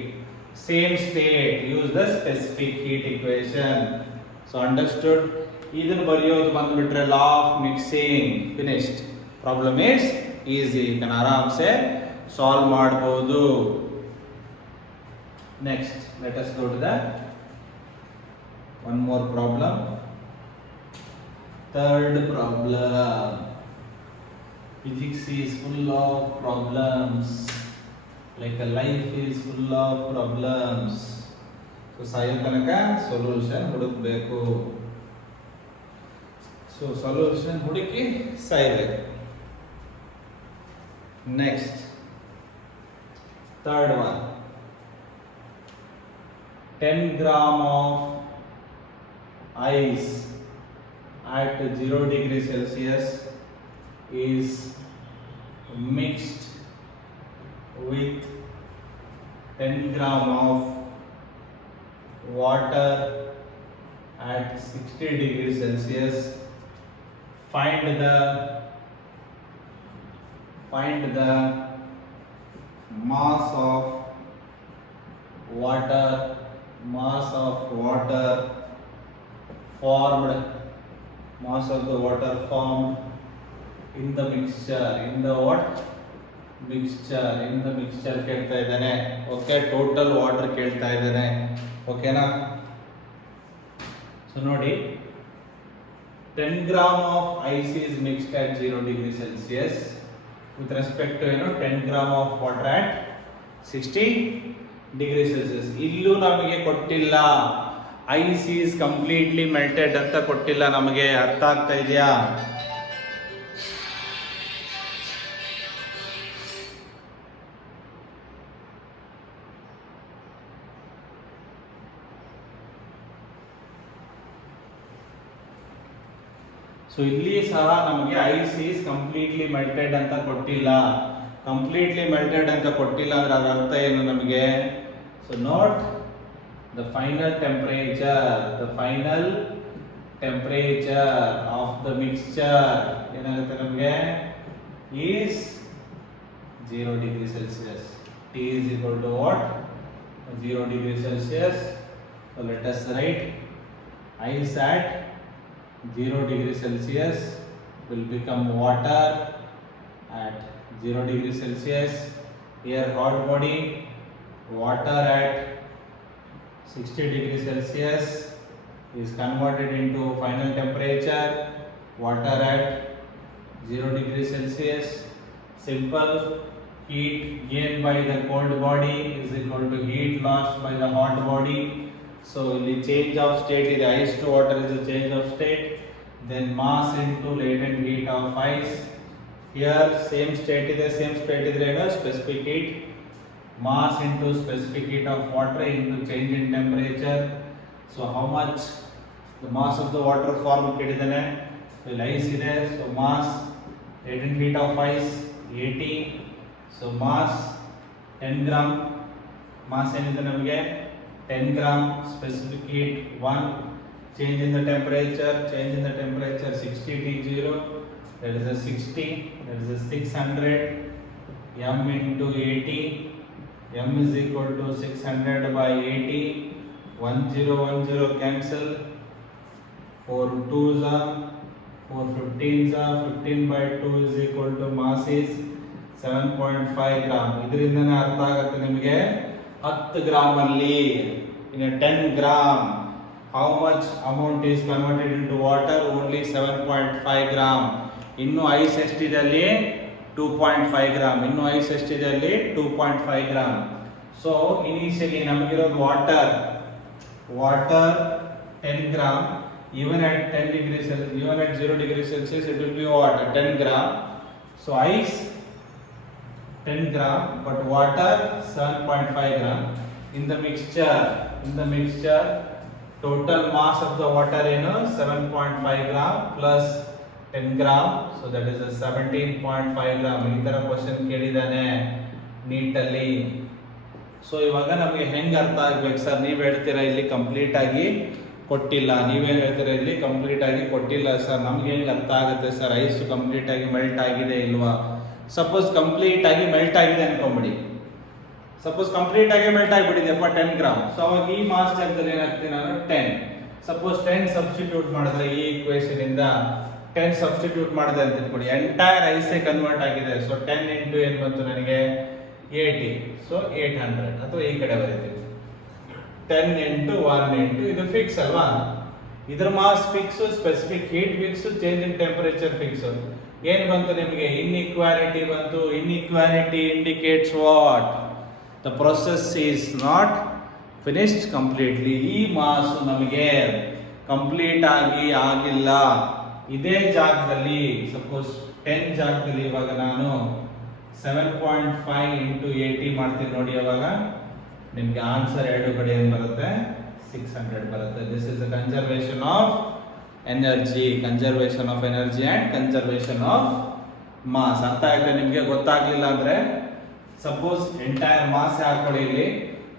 Same state, use the specific heat equation. So understood? ಇದನ್ನು ಬರೆಯೋದು ಬಂದ್ಬಿಟ್ರೆ law of mixing, finished. Problem is easy, ಆರಾಮ್ಸೆ solve ಮಾಡಬಹುದು. Next let us go to the one more problem. Third problem. Physics is full of problems, like a life is full of problems. So ಸಾಯೋ ತನಕ ಸೊಲ್ಯೂಷನ್ ಹುಡುಕಬೇಕು. So solution ಹುಡುಕಿ ಸಾಯಬೇಕು. Next third one. 10 gram of ice at 0 degree Celsius is mixed with 10 gram of water at 60 degree Celsius. Find the mass of water formed, mass of the water formed in the mixture, in the what? Mixture. In the mixture ಕೇಳ್ತಾ ಇದ್ದಾನೆ. Okay, total water ಕೇಳ್ತಾ ಇದ್ದಾನೆ. ಓಕೆನಾ? ಸೊ ನೋಡಿ, 10 gram of ice is mixed at 0 degree Celsius with respect to 10 gram of water at 60 degree Celsius. ಇಲ್ಲೂ ನಮಗೆ ಕೊಟ್ಟಿಲ್ಲ ice is completely melted ಅಂತ ಕೊಟ್ಟಿಲ್ಲ ನಮಗೆ. ಅರ್ಥ ಆಗ್ತಾ ಇದೆಯಾ? ಸೊ ಇಲ್ಲಿ ಸಹ ನಮಗೆ ಐಸ್ ಈಸ್ ಕಂಪ್ಲೀಟ್ಲಿ ಮೆಲ್ಟೆಡ್ ಅಂತ ಕೊಟ್ಟಿಲ್ಲ. ಕಂಪ್ಲೀಟ್ಲಿ ಮೆಲ್ಟೆಡ್ ಅಂತ ಕೊಟ್ಟಿಲ್ಲ ಅಂದ್ರೆ ಅದರ ಅರ್ಥ ಏನು ನಮಗೆ? So note the final temperature of the mixture ಏನಾಗುತ್ತೆ ನಮಗೆ? ಈಸ್ 0 degree Celsius. T is equal to what? 0 degree Celsius. So let us write ice at 0 degree Celsius will become water at 0 degree Celsius. Here hot body, water at 60 degrees Celsius is converted into final temperature. Water at 0 degrees Celsius. Simple. Heat gained by the cold body is equal to heat lost by the hot body. So the change of state is ice to water is a change of state. Then mass into latent heat of ice. Here same state is specific heat. Mass into specific heat of water into change in temperature. So how much the mass of the water form kedidane? So ice ide. So mass latent heat of ice 80. So mass 10 gram. Mass enide namage 10 gram. Specific heat 1. Change in the temperature 60 T0. That is a 60. That is a 600. M into 80. M is equal to 600 by 80. 1010 cancel. 4 2s are 4 15s are 15 by 2 is equal to mass is 7.5 gram. ಇದರಿಂದನೇ ಅರ್ಥ ಆಗುತ್ತೆ ನಿಮಗೆ 10 ಗ್ರಾಮ್ ಅಲ್ಲಿ in a 10 gram how much amount is converted into water? Only 7.5 gram. ಇನ್ನು ice ಎಷ್ಟಿದೆ ಅಲ್ಲಿ 2.5 gram. ಇನ್ನು ice ಎಷ್ಟಿದೆ ಅಲ್ಲಿ 2.5 ಗ್ರಾಮ್. ಸೊ ಇನಿಷಿಯಲಿ ನಮಗಿರೋದು water 10 gram. even at 10 degrees Celsius, even at 0 degrees Celsius it will be what? 10 gram. So ice 10 gram but water 7.5 gram. In the mixture total mass of the water is 7.5 gram plus 10 gram, so that is a 17.5 gram. ಈ ತರ ಕ್ವೆಶ್ಚನ್ ಕೇಳಿದಾನೆ ನೀಟಲ್ಲಿ. ಸೊ ಇವಾಗ ನಮಗೆ ಹೆಂಗೆ ಅರ್ಥ ಆಗ್ಬೇಕು ಸರ್? ನೀವು ಹೇಳ್ತೀರಾ ಇಲ್ಲಿ ಕಂಪ್ಲೀಟ್ ಆಗಿ ಕೊಟ್ಟಿಲ್ಲ, ನೀವೇನು ಹೇಳ್ತೀರಾ ಇಲ್ಲಿ ಕಂಪ್ಲೀಟ್ ಆಗಿ ಕೊಟ್ಟಿಲ್ಲ ಸರ್. ನಮ್ಗೆ ಹೆಂಗೆ ಅರ್ಥ ಆಗುತ್ತೆ ಸರ್ ಐಸ್ ಕಂಪ್ಲೀಟ್ ಆಗಿ ಮೆಲ್ಟ್ ಆಗಿದೆ ಇಲ್ವಾ? ಸಪೋಸ್ ಕಂಪ್ಲೀಟ್ ಆಗಿ ಮೆಲ್ಟ್ ಆಗಿದೆ ಅನ್ಕೊಂಬಿಡಿ. ಸಪೋಸ್ ಕಂಪ್ಲೀಟ್ ಆಗಿ ಮೆಲ್ಟ್ ಆಗಿಬಿಟ್ಟಿದೆಪ್ಪ 10 ಗ್ರಾಮ್. ಸೊ ಅವಾಗ ಈ ಮಾಸ್ ಜಾಗದಲ್ಲಿ ಏನಾಗ್ತೀನಿ ನಾನು 10. ಸಪೋಸ್ 10 ಸಬ್ಸ್ಟಿಟ್ಯೂಟ್ ಮಾಡಿದ್ರೆ ಈ ಈಕ್ವೇಷನ್ ಇಂದ 10 ಸಬ್ಸ್ಟಿಟ್ಯೂಟ್ ಮಾಡಿದೆ ಅಂತ ಇಟ್ಕೊಳ್ಳಿ, ಎಂಟೈರ್ ಐಸೇ ಕನ್ವರ್ಟ್ ಆಗಿದೆ. ಸೊ 10 ಇಂಟು ಏನು ಬಂತು ನನಗೆ 80. ಸೊ 800 ಅಥವಾ ಈ ಕಡೆ ಬರೀತೀವಿ 10 ಇಂಟು 1 ಇಂಟು ಇದು ಫಿಕ್ಸ್ ಅಲ್ವಾ? ಇದ್ರ mass fix, specific heat fix, change in temperature fix. ಏನು ಬಂತು ನಿಮಗೆ? ಇನ್ಇಕ್ವಾಲಿಟಿ ಬಂತು. Inequality indicates what? The process is not finished completely. ಈ ಮಾಸ್ ನಮಗೆ ಕಂಪ್ಲೀಟ್ ಆಗಿ ಆಗಿಲ್ಲ. ಇದೇ ಜಾಗದಲ್ಲಿ ಸಪೋಸ್ 10 ಜಾಗದಲ್ಲಿ ಇವಾಗ ನಾನು 7.5 ಇಂಟು 80 ಮಾಡ್ತೀನಿ ನೋಡಿ. ಅವಾಗ ನಿಮಗೆ ಆನ್ಸರ್ ಎರಡು ಕಡೆ ಏನು ಬರುತ್ತೆ? 600 ಬರುತ್ತೆ. This is the conservation of energy, conservation of energy and conservation of mass. ಅರ್ಥ ಆಗಿದೆ ನಿಮಗೆ? ಗೊತ್ತಾಗ್ಲಿಲ್ಲ ಅಂದರೆ ಸಪೋಸ್ ಎಂಟೈರ್ ಮಾಸ್ ಹಾಕೊಳ್ಳಿ. ಇಲ್ಲಿ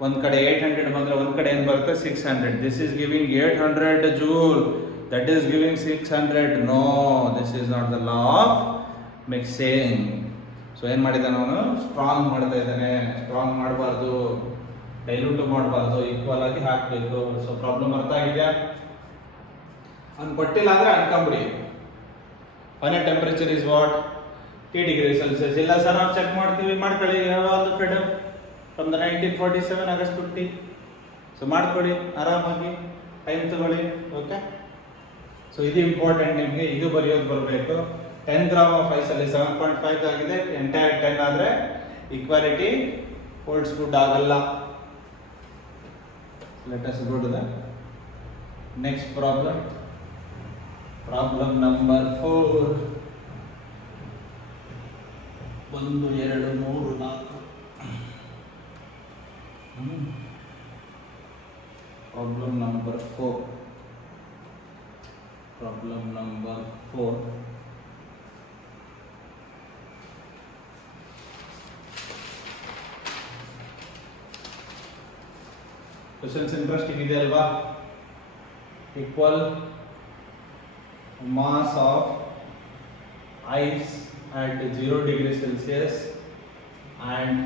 ಒಂದು ಕಡೆ 800 ಬಂದರೆ ಒಂದು ಕಡೆ ಏನು ಬರುತ್ತೆ? 600. This is giving 800 joule, that is giving 600. No, this is not the law of mixing. So ಏನು ಮಾಡಿದ್ದಾನೆ ಅವನು? ಸ್ಟ್ರಾಂಗ್ ಮಾಡ್ತಾ ಇದ್ದಾನೆ. ಸ್ಟ್ರಾಂಗ್ ಮಾಡಬಾರ್ದು, ಡೈಲ್ಯೂಟ್ ಮಾಡಬಾರ್ದು, ಈಕ್ವಲ್ ಆಗಿ ಹಾಕಬೇಕು. ಸೊ ಪ್ರಾಬ್ಲಮ್ ಅರ್ಥ ಆಗಿದೆಯಾ? ಅವ್ನು ಕೊಟ್ಟಿಲ್ಲ ಅಂದರೆ ಅನ್ಕೊಂಬಿಡಿ. Final temperature is what? 3 degree Celsius. ಇಲ್ಲ ಸರ್ ನಾವು ಚೆಕ್ ಮಾಡ್ತೀವಿ, ಮಾಡ್ಕೊಳ್ಳಿ. ಯಾವಾಗ freedom from the 1947 August 50. So ಮಾಡ್ಕೊಳ್ಳಿ ಆರಾಮಾಗಿ, ಟೈಮ್ ತಗೊಳ್ಳಿ. ಓಕೆ, ಸೊ ಇದು ಇಂಪಾರ್ಟೆಂಟ್ ನಿಮಗೆ, ಇದು ಬರೆಯೋದು ಬರಬೇಕು. 10 ಗ್ರಾಮ್ ಆಫ್ ಐಸಲ್ಲಿ 7.5 ಆಗಿದೆ. ಎಂಟೈರ್ 10 ಆದರೆ ಈಕ್ವಾಲಿಟಿ ಹೋಲ್ಡ್ಸ್ ಗುಡ್ ಆಗಲ್ಲ. Let us go to the next problem. Problem number 4. 1 2 3 4. Problem number 4. Problem number 4. Questions interesting ಇದೆ ಅಲ್ವಾ? Equal mass of ice at 0 degree Celsius and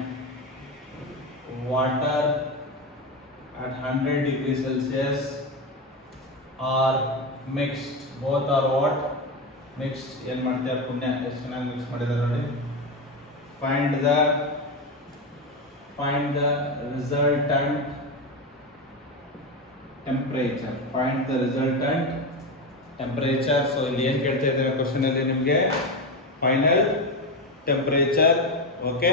water at 100 degree Celsius are mixed. Both are what? Mixed. ಏನು ಮಾಡ್ತಾರೆ ಪುಣ್ಯ, ಎಷ್ಟು ಚೆನ್ನಾಗಿ ಮಿಕ್ಸ್ ಮಾಡಿದ್ದಾರೆ ನೋಡಿ. Find the resultant temperature. Find the resultant temperature. So ಇಲ್ಲಿ ಏನು ಕೇಳ್ತಾ ಇದ್ದಾರೆ ಕ್ವಶನ್ ಅಲ್ಲಿ ನಿಮಗೆ final temperature. Okay,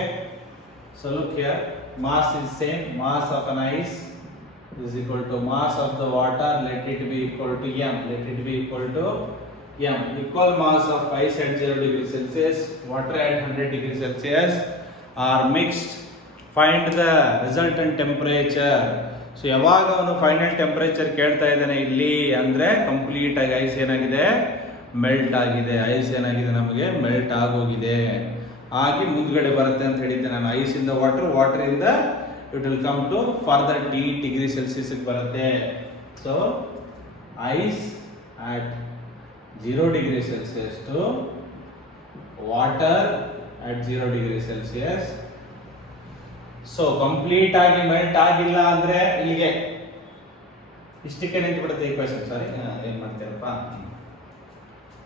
so look here, mass is same, mass of an ice is equal to mass of the water, let it be equal to m, let it be equal to m. Equal mass of ice at 0 degree Celsius, water at 100 degree Celsius are mixed. Find the resultant temperature. So ಯಾವಾಗ ಅವನು final temperature ಕೇಳ್ತಾ ಇದ್ದಾನೆ ಇಲ್ಲಿ ಅಂದರೆ ಕಂಪ್ಲೀಟ್ ಆಗಿ ಐಸ್ ಏನಾಗಿದೆ, ಮೆಲ್ಟ್ ಆಗಿದೆ. ಐಸ್ ಏನಾಗಿದೆ, ನಮಗೆ ಮೆಲ್ಟ್ ಆಗೋಗಿದೆ, ಆಗಿ ಮುಂದ್ಗಡೆ ಬರುತ್ತೆ ಅಂತ ಹೇಳಿದ್ದೆ ನಾನು. ಐಸಿಂದ ವಾಟರಿಂದ it will come to further T degree ಸೆಲ್ಸಿಯಸ್ಗೆ ಬರುತ್ತೆ. So ice at 0 degree Celsius to water at 0 degree Celsius. So complete ಆಗಿ ಮೆಲ್ಟ್ ಆಗಿಲ್ಲ ಅಂದ್ರೆ ಇಲ್ಲಿಗೆ ಇಷ್ಟಕ್ಕೆ ನಿಂತು ಬಿಡುತ್ತೆ ಈಕ್ವೇಷನ್. ಸಾರಿ, ಏನ್ ಮಾಡ್ತೀರಪ್ಪ.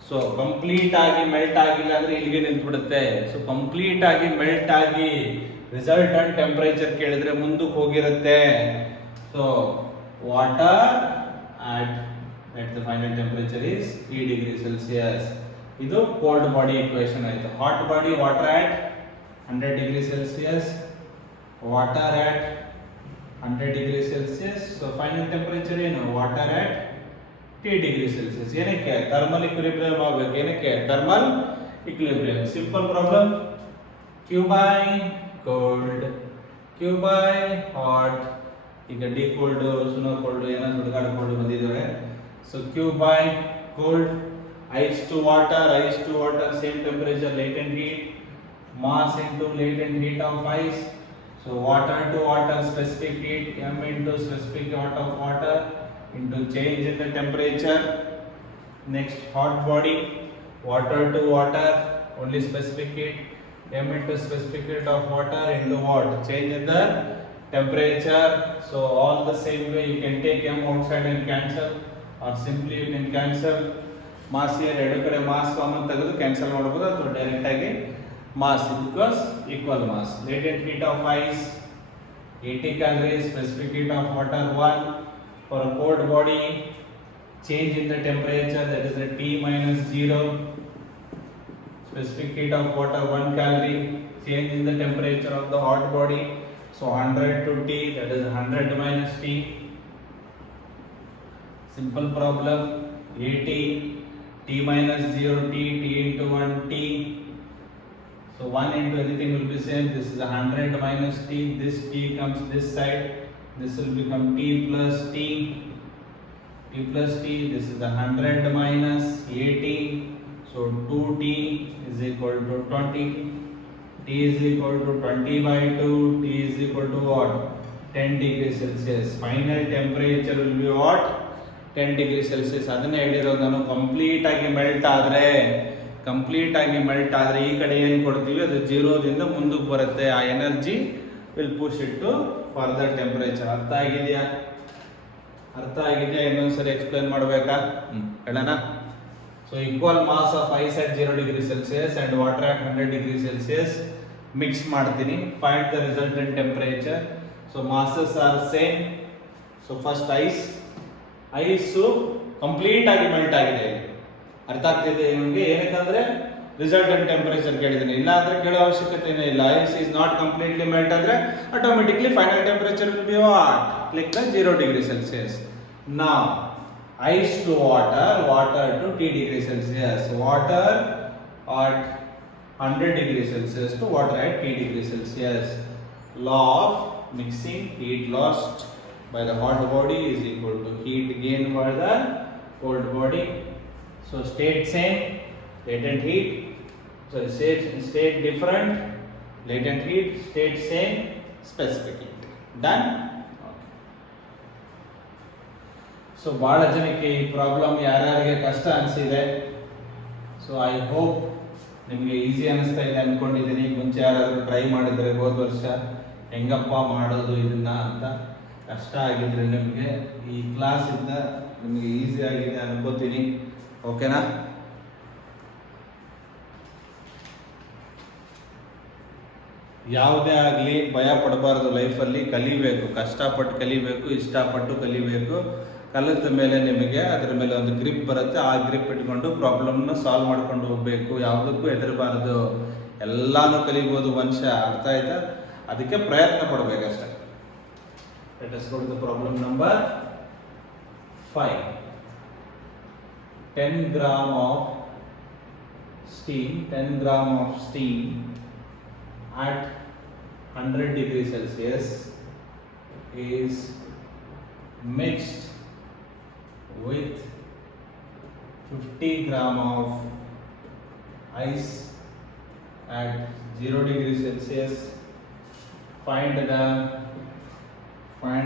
ಸೊ ಕಂಪ್ಲೀಟ್ ಆಗಿ ಮೆಲ್ಟ್ ಆಗಿಲ್ಲ ಅಂದ್ರೆ ಇಲ್ಲಿಗೆ ನಿಂತು ಬಿಡುತ್ತೆ. ಸೊ ಕಂಪ್ಲೀಟ್ ಆಗಿ ಮೆಲ್ಟ್ ಆಗಿ ರಿಸಲ್ಟೆಂಟ್ ಟೆಂಪರೇಚರ್ ಕೇಳಿದ್ರೆ ಮುಂದಕ್ಕೆ ಹೋಗಿರುತ್ತೆ. So water at the final temperature is 3 degree Celsius. ಇದು cold body equation ಆಯ್ತು. hot body, water at 100 degree Celsius, water at 100 degree Celsius. So final temperature ಏನು, water at 3 degree Celsius. ಏನಕ್ಕೆ thermal equilibrium ಆಗಬೇಕು. ಏನಕ್ಕೆ thermal equilibrium. simple problem. Q by cold, Q by hot. ಈಗ D cold, ಸುನೋ ಕೋಲ್ಡ್, ಏನೋ ಸುಡುಗಾಡು ಕೋಲ್ಡ್ ಬಂದಿದ್ದಾವೆ. So Q by cold, ice to water, same temperature, latent heat, mass into latent heat of ice. So water to water, specific heat, m into specific heat of water into change in the temperature. Next, hot body, water to water, only specific heat, m into specific heat of water into what? Change in the temperature. So all the same way you can take m outside and cancel, or simply you can cancel mass here. ಎರಡು ಕಡೆ mass common ತೆಗೆದು ಕ್ಯಾನ್ಸಲ್ ಮಾಡಬಹುದು, ಅಥವಾ ಡೈರೆಕ್ಟ್ ಆಗಿ mass because equal mass. latent heat of ice 80 calories, specific heat of water 1. For a cold body, change in the temperature, that is the T minus 0. specific heat of water 1 calorie. Change in the temperature of the hot body, so 100 to T, that is 100 minus T. Simple problem. 80 T minus 0 T, T into 1 T. So 1 into anything will be same. This is 100 minus T. This T comes this side. This will become T plus T. T plus T. This is the 100 minus 80. So 2T is equal to 20. T is equal to 20 by 2. T is equal to what? 10 degree Celsius. Final temperature will be what? 10 degree Celsius. ಅದನ್ನೇ ಹೇಳಿರೋದು ನಾನು. ಕಂಪ್ಲೀಟ್ ಆಗಿ ಮೆಲ್ಟ್ ಆದರೆ ಈ ಕಡೆ ಏನು ಕೊಡ್ತೀವಿ ಅದು 0ದಿಂದ ಮುಂದಕ್ಕೆ ಬರುತ್ತೆ. ಆ energy will push it to further temperature. ಅರ್ಥ ಆಗಿದೆಯಾ? ಇನ್ನೊಂದ್ಸರಿ ಎಕ್ಸ್ಪ್ಲೇನ್ ಮಾಡಬೇಕಾ? ಹೇಳೋಣ. So equal mass of ice at 0 degree Celsius and water at 100 degree Celsius mix ಮಾಡ್ತೀನಿ. Find the resultant temperature. So masses are same. So first ice complete ಆಗಿ melt ಆಗಿದೆ. ಅರ್ಥ ಆಗ್ತಿದೆ ನಿಮಗೆ? ಏನಕ್ಕಂದ್ರೆ ರಿಸಲ್ಟೆಂಟ್ ಟೆಂಪರೇಚರ್ ಕೇಳಿದ್ದೀನಿ. ಇಲ್ಲ ಅಂದ್ರೆ ಕೇಳೋ ಅವಶ್ಯಕತೆನೇ ಇಲ್ಲ. Ice is not completely melt ಅಂದ್ರೆ automatically final temperature will be what? Like the 0 degree Celsius. Now ice to water to T degree Celsius, water at 100 degree Celsius to water at T degree Celsius. Law of mixing, heat lost by the hot body is equal to heat gained by the cold body. So state same, latent heat. So state different, latent heat, state same, specific heat. Done? So ಭಾಳ ಜನಕ್ಕೆ ಈ ಪ್ರಾಬ್ಲಮ್ ಯಾರ್ಯಾರಿಗೆ ಕಷ್ಟ ಅನಿಸಿದೆ. So I hope ನಿಮಗೆ ಈಸಿ ಅನಿಸ್ತಾ ಇದೆ ಅಂದ್ಕೊಂಡಿದ್ದೀನಿ. ಮುಂಚೆ ಯಾರಾದರೂ ಟ್ರೈ ಮಾಡಿದರೆ ಹೋದ ವರ್ಷ ಹೆಂಗಪ್ಪ ಮಾಡೋದು ಇದನ್ನ ಅಂತ ಕಷ್ಟ ಆಗಿದ್ರೆ ನಿಮಗೆ ಈ ಕ್ಲಾಸಿಂದ ನಿಮಗೆ ಈಸಿ ಆಗಿದೆ ಅನ್ಕೋತೀನಿ. ಓಕೆನಾ? ಯಾವುದೇ ಆಗಲಿ ಭಯ ಪಡಬಾರ್ದು. ಲೈಫಲ್ಲಿ ಕಲಿಬೇಕು, ಕಷ್ಟಪಟ್ಟು ಕಲಿಬೇಕು, ಇಷ್ಟಪಟ್ಟು ಕಲಿಬೇಕು. ಕಲಿತ ಮೇಲೆ ನಿಮಗೆ ಅದರ ಮೇಲೆ ಒಂದು ಗ್ರಿಪ್ ಬರುತ್ತೆ. ಆ ಗ್ರಿಪ್ ಇಟ್ಕೊಂಡು ಪ್ರಾಬ್ಲಮ್ನ ಸಾಲ್ವ್ ಮಾಡ್ಕೊಂಡು ಹೋಗಬೇಕು. ಯಾವುದಕ್ಕೂ ಹೆದರಬಾರದು. ಎಲ್ಲಾನು ಕಲಿಬೋದು ಮನುಷ್ಯ, ಅರ್ಥ ಆಯ್ತಾ? ಅದಕ್ಕೆ ಪ್ರಯತ್ನ ಪಡಬೇಕಷ್ಟೆ. Let us go to the problem number 5. 10 gram of steam at 100 degrees Celsius is mixed with 50 gram of ice at 0 degrees Celsius. Find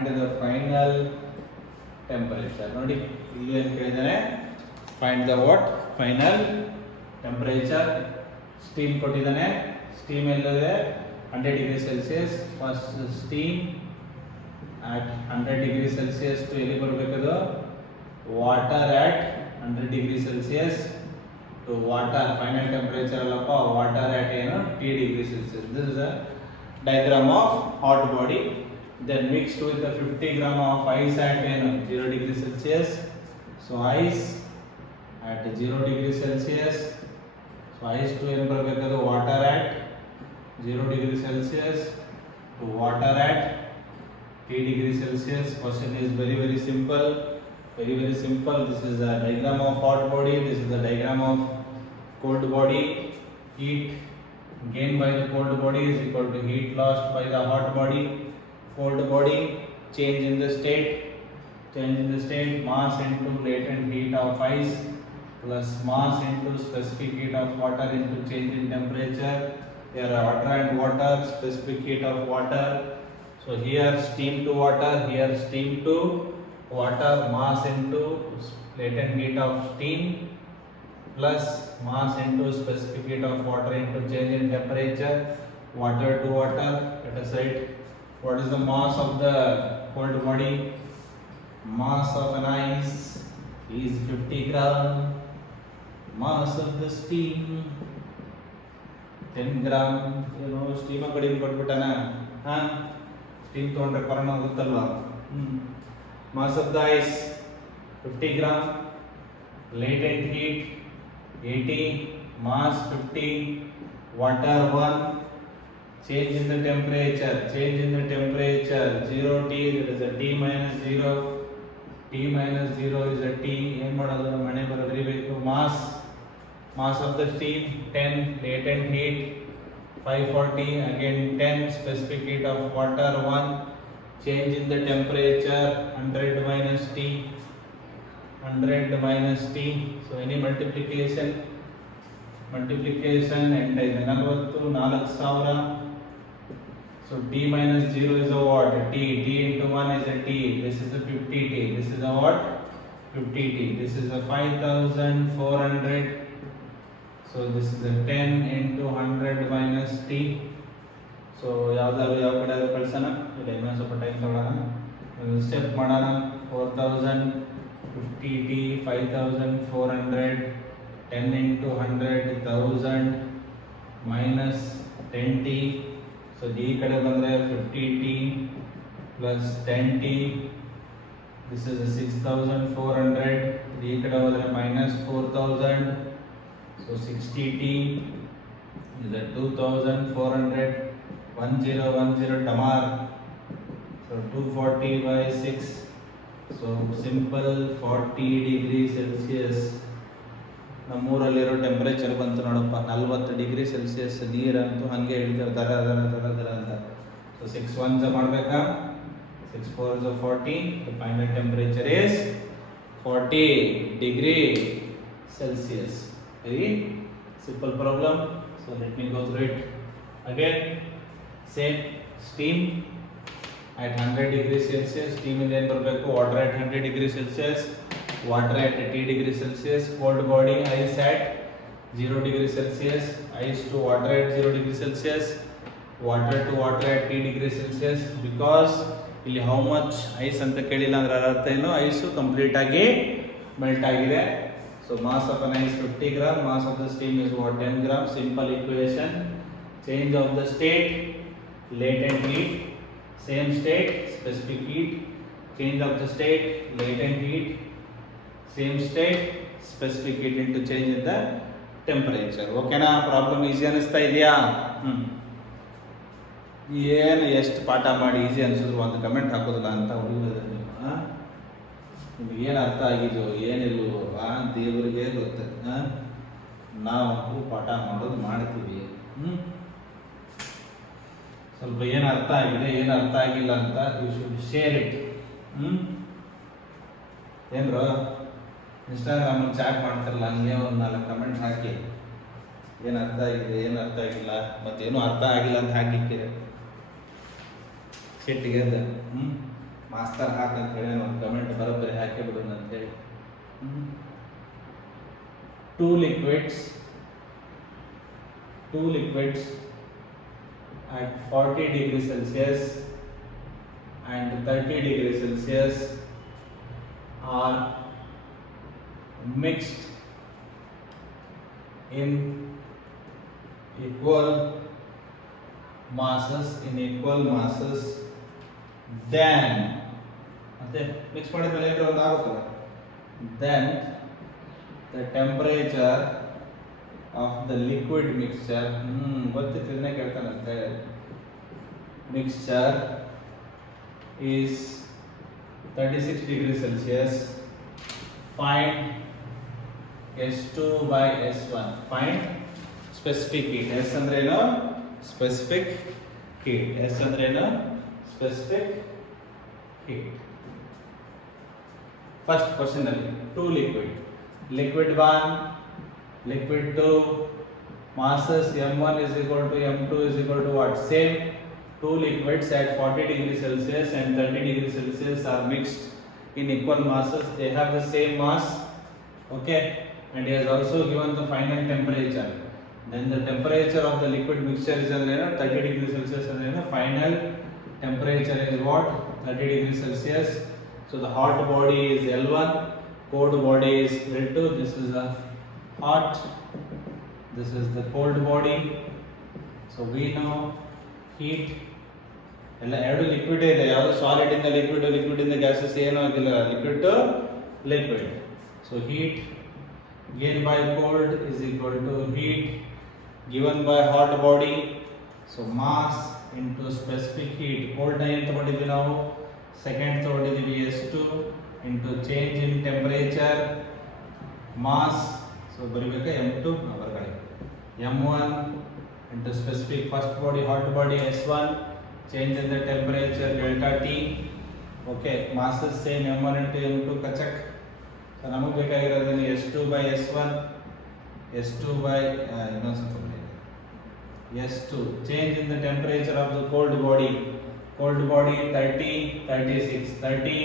the final temperature. ನೋಡಿ ಇಲ್ಲಿ ಏನು ಕೇಳಿದಾನೆ, find the what final temperature. Steam ಕೊಟ್ಟಿದ್ದಾನೆ. Steam ಎಲ್ಲಿದೆ? 100 degree Celsius. First steam at 100 degree Celsius to ಎಲ್ಲಿ ಬರಬೇಕದು? Water at 100 degree Celsius to water. Final temperature ಅಲ್ಲಪ್ಪ, water at ಏನು? T degree Celsius. This is a diagram of hot body. Then mixed with the 50 gram of ice at 0 degree Celsius. So ice at 0 degree Celsius. So ice to ಏನು ಬರಬೇಕದು? water at 0 degree Celsius to water at T degree Celsius. Question is very simple. Very simple. This is the diagram of hot body. This is the diagram of cold body. Heat gained by the cold body is equal to heat lost by the hot body. Cold body, change in the state, mass into latent heat of ice plus mass into specific heat of water into change in temperature. Here water and water, specific heat of water. So here steam to water, here steam to water, mass into latent heat of steam plus mass into specific heat of water into change in temperature. Water to water. Let us write. What is the mass of the cold body? Mass of an ice is 50 gram. Mass of the steam 10 gram. You know, steam ಕಡಿಮೆ ಕೊಟ್ಬಿಟ್ಟನ. ಸ್ಟೀಮ್ ತೊಗೊಂಡ್ರೆ ಕೊರೋನಾ ಗೊತ್ತಲ್ವಾ? Mass of the ice 50 gram. Latent heat 80. Mass 50. Water 1. Change in the temperature, 0 T, that is a T minus 0, T minus 0 is a T, ಏನು ಮಾಡೋದು? ಮನೆ ಬರಬೇಕು. mass of the steam 10, latent heat 540, again 10, specific heat of water 1, change in the temperature 100 minus T, so any multiplication ಎಂಟ ಇದೆ 40, 4000. So T minus 0 is a what? T into 1 is a T. This is a 50T. This is a what? 50T. This is a 5400. So this is a 10 into 100 minus T. So ಯಾವ ಕಡೆ ಕಳ್ಸೋಣ? ಇಲ್ಲ ಇನ್ನೊಂದು ಸ್ವಲ್ಪ ಟೈಮ್ ತಗೊಳ್ಳೋಣ. ಸ್ಟೆಪ್ ಮಾಡೋಣ. 4000 50T 5400 10 into 100 1000 minus 10T. So ಈ ಕಡೆ ಬಂದರೆ 50T plus 10T. This is 6400. ಈ ಕಡೆ ಹೋದರೆ minus 4000. So 60T is 2400. 1010 damar. So 240 by 6. So simple 40 degrees Celsius. ನಮ್ಮೂರಲ್ಲಿರೋ ಟೆಂಪ್ರೇಚರ್ ಬಂತು ನೋಡಪ್ಪ, 40 ಡಿಗ್ರಿ ಸೆಲ್ಸಿಯಸ್. ನೀರಂತೂ ಹಾಗೆ ಹಿಡಿತಾರೆ ದರ ಅಂತ. ಸೊ 6 1s ಮಾಡಬೇಕಾ? 6 4s 40. The final temperature is 40 degree Celsius. Very simple problem. So let me go through it again. Same steam at 100 degree Celsius. Steam in ಏನು ಬರಬೇಕು? Water at 100 degree Celsius. Water at 80 degree Celsius. Cold body, ice at 0 degree Celsius. Ice to water at 0 degree Celsius. Water to water at T degree Celsius. Because ಇಲ್ಲಿ how much ice ಅಂತ ಕೇಳಿಲ್ಲ ಅಂದ್ರೆ ಅರ್ಥ ಏನು? Ice complete ಆಗಿ melt ಆಗಿದೆ. So mass of an ice 50 gram. Mass of the steam is what? 10 gram. Simple equation. Change of the state, latent heat, same state, specific heat. change of the state, latent heat, same state, specific heat into change in the temperature. ಓಕೆನಾ? Problem easy ಅನಿಸ್ತಾ ಇದೆಯಾ? ಏನು ಎಷ್ಟು ಪಾಠ ಮಾಡಿ ಈಸಿ ಅನಿಸಿದ್ರು ಒಂದು ಕಮೆಂಟ್ ಹಾಕೋದಿಲ್ಲ ಅಂತ ಹುಡುಗರು ನಿಮ್ಗೆ ಏನು ಅರ್ಥ ಆಗಿದೆಯೋ ಏನಿಲ್ವೋ ದೇವರಿಗೆ ಗೊತ್ತ. ನಾವು ಪಾಠ ಮಾಡೋದು ಮಾಡ್ತೀವಿ. ಸ್ವಲ್ಪ ಏನು ಅರ್ಥ ಆಗಿದೆ ಏನು ಅರ್ಥ ಆಗಿಲ್ಲ ಅಂತ ಯು ಶುಡ್ ಶೇರ್ ಇಟ್. ಏನ್ರು ಇನ್ಸ್ಟಾಗ್ರಾಮಲ್ಲಿ ಚಾಟ್ ಮಾಡ್ತಾರಲ್ಲ ಹಂಗೆ ಒಂದು 4 ಕಮೆಂಟ್ ಹಾಕಿ ಏನು ಅರ್ಥ ಆಗಿದೆ ಏನು ಅರ್ಥ ಆಗಿಲ್ಲ ಮತ್ತೇನು ಅರ್ಥ ಆಗಿಲ್ಲ ಅಂತ ಹಾಕಿಕ್ಕೆ ಸಿಟ್ಟಿಗೆ ಅದ ಮಾಸ್ತರ್ ಹಾಕಂತ ಹೇಳಿ ಒಂದು ಕಮೆಂಟ್ ಬರೋಬ್ಬರಿ ಹಾಕಿ ಬಿಡೋಣ ಅಂತೇಳಿ. 2 liquids at 40 degrees Celsius and 30 degrees Celsius are mixed in equal masses then ಮತ್ತೆ ಮಿಕ್ಸ್ ಮಾಡಿದ್ಮೇಲೆ ಏನಾದರೂ ಒಂದು ಆಗುತ್ತಲ್ಲ then the temperature of the liquid mixture ಗೊತ್ತಿತ್ತು ಇದನ್ನೇ ಕೇಳ್ತಾನಂತೆ mixture is 36 degrees Celsius. Find S2 by S1. Find specific heat. S ಅಂದ್ರೇನು? Specific heat. S ಅಂದ್ರೇನು? Specific heat. First question ಅಲ್ಲಿ 2 liquid 1, liquid 2, masses m1 is equal to m2 is equal to what? Same. 2 liquids at 40 degrees Celsius and 30 degrees Celsius are mixed in equal masses. They have the same mass. Okay, and he has also given the final temperature. Then the temperature of the liquid mixture is 30 degrees Celsius and final temperature is what? 30 degrees Celsius. So the hot body is L1, cold body is L2. This is the hot, this is the cold body. So we know heat ಎಲ್ಲ ಎರಡು ಲಿಕ್ವಿಡ್ ಇದೆ. ಯಾವುದು ಸಾಲಿಡ್ ಇಂದ ಲಿಕ್ವಿಡ್ ಇಂದ gases ಏನೂ ಆಗಿಲ್ಲ, liquid to liquid. So heat gained by cold is equal to heat given by hot body. So mass into specific heat. cold ಏನು ತಗೊಂಡಿದ್ವಿ ನಾವು? ಸೆಕೆಂಡ್ ತಗೊಂಡಿದ್ದೀವಿ S2 into change in temperature mass. So ಬರೀಬೇಕಾ M2 ಹೊರಗಡೆ M1 into specific first body hot body S1 change in the temperature delta T. Okay, masses same m1 into m2 kachak. So ನಮಗೆ ಬೇಕಾಗಿರೋದು S2 by S1 S2 by S2 change in the temperature of the cold body 30 36 30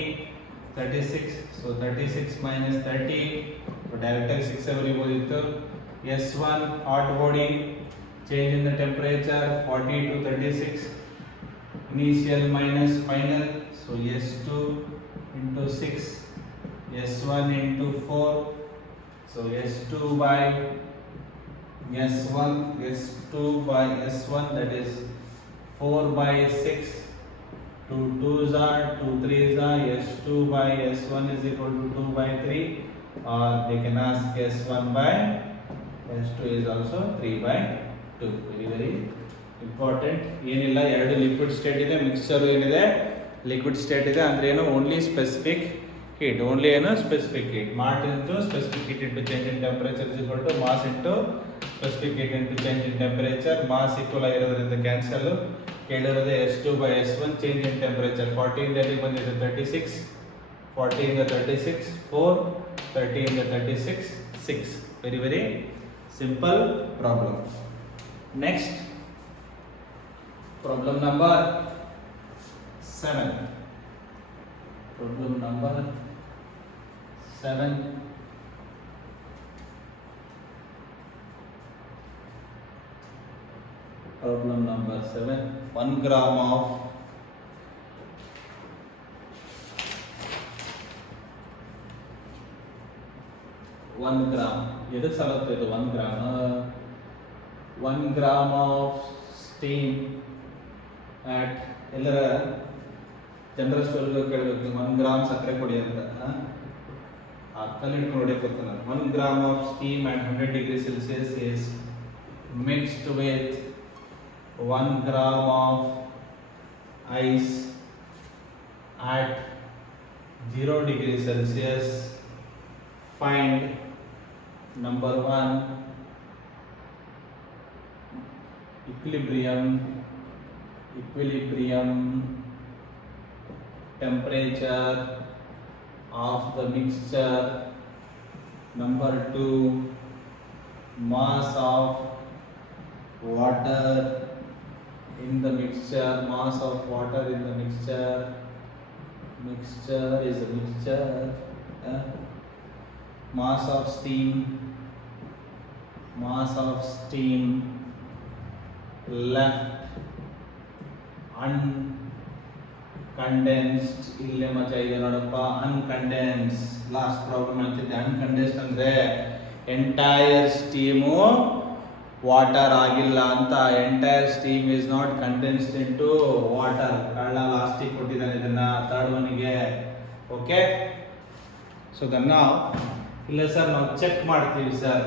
36. So 36 minus 30, so direct 6 ಬರೀಬೋದಿತ್ತು. S1 hot body change in the temperature 40 to 36, initial minus final. So S2 into 6, S1 into 4. So S2 by S1, that is 4 by 6. 2 2s are 2 3s are. S2 by S1 is equal to 2 by 3, or they can ask S1 by S2 is also 3 by 2. Very important. ಏನಿಲ್ಲ, ಎರಡು liquid state ಇದೆ, ಮಿಕ್ಸ್ಚರ್ ಏನಿದೆ liquid state ಇದೆ. ಅಂದ್ರೆ ಏನು? Only specific heat. Only specific heat. Mass into specific heat into change in temperature is equal to mass into specific heat into change in temperature. Mass equal ಆಗಿರೋದ್ರಿಂದ ಕ್ಯಾನ್ಸಲ್. ಕೇಳಿರೋದೇ S2 by S1 change in temperature. 40 ಇಂದ ಎಲ್ಲಿಗೆ ಬಂದಿದೆ? 36. 40 ಇಂದ 36 4, 30 ಇಂದ 36 6. Very simple problem. Next, problem number 7. Problem number 7. Problem number 7. 1 gram of ಎದಕ್ಕೆ ಸಾಲುತ್ತೆ ಇದು? 1 gram of steam at ಎಲ್ಲರ ಜನರಲ್ ಸ್ಟೋರ್ಗೆ ಕೇಳಬೇಕು ನೀವು 1 ಗ್ರಾಮ್ ಸಕ್ಕರೆ ಕೊಡಿ ಅಂತ. ಕಲ್ಲಿ ಇಟ್ಕೊಂಡು ಹೊಡಿಯಕ್ಕೆ ನಾನು 1 gram of steam at 100 degree Celsius is mixed with 1 gram of ice at 0 degree Celsius. Find number 1 equilibrium temperature of the mixture. Number 2 mass of water in the mixture. Mass of water in the mixture. Mixture is a mixture. Mass of steam left uncondensed. ಇಲ್ಲೇ ಮಚ್ಚ ಇದೆ ನೋಡಪ್ಪ, uncondensed. Last problem ಅಂತಿದ್ದೆ. uncondensed ಅಂದ್ರೆ entire steam water ಆಗಿಲ್ಲ ಅಂತ. Entire steam is not condensed into water. ಕಳ್ಳ ಲಾಸ್ಟಿಗೆ ಕೊಟ್ಟಿದ್ದಾನೆ ಇದನ್ನ ಥರ್ಡ್ ಒನ್ಗೆ. ಓಕೆ, ಸೊ ದನ್ನ ಇಲ್ಲ ಸರ್ ನಾವು ಚೆಕ್ ಮಾಡ್ತೀವಿ ಸರ್.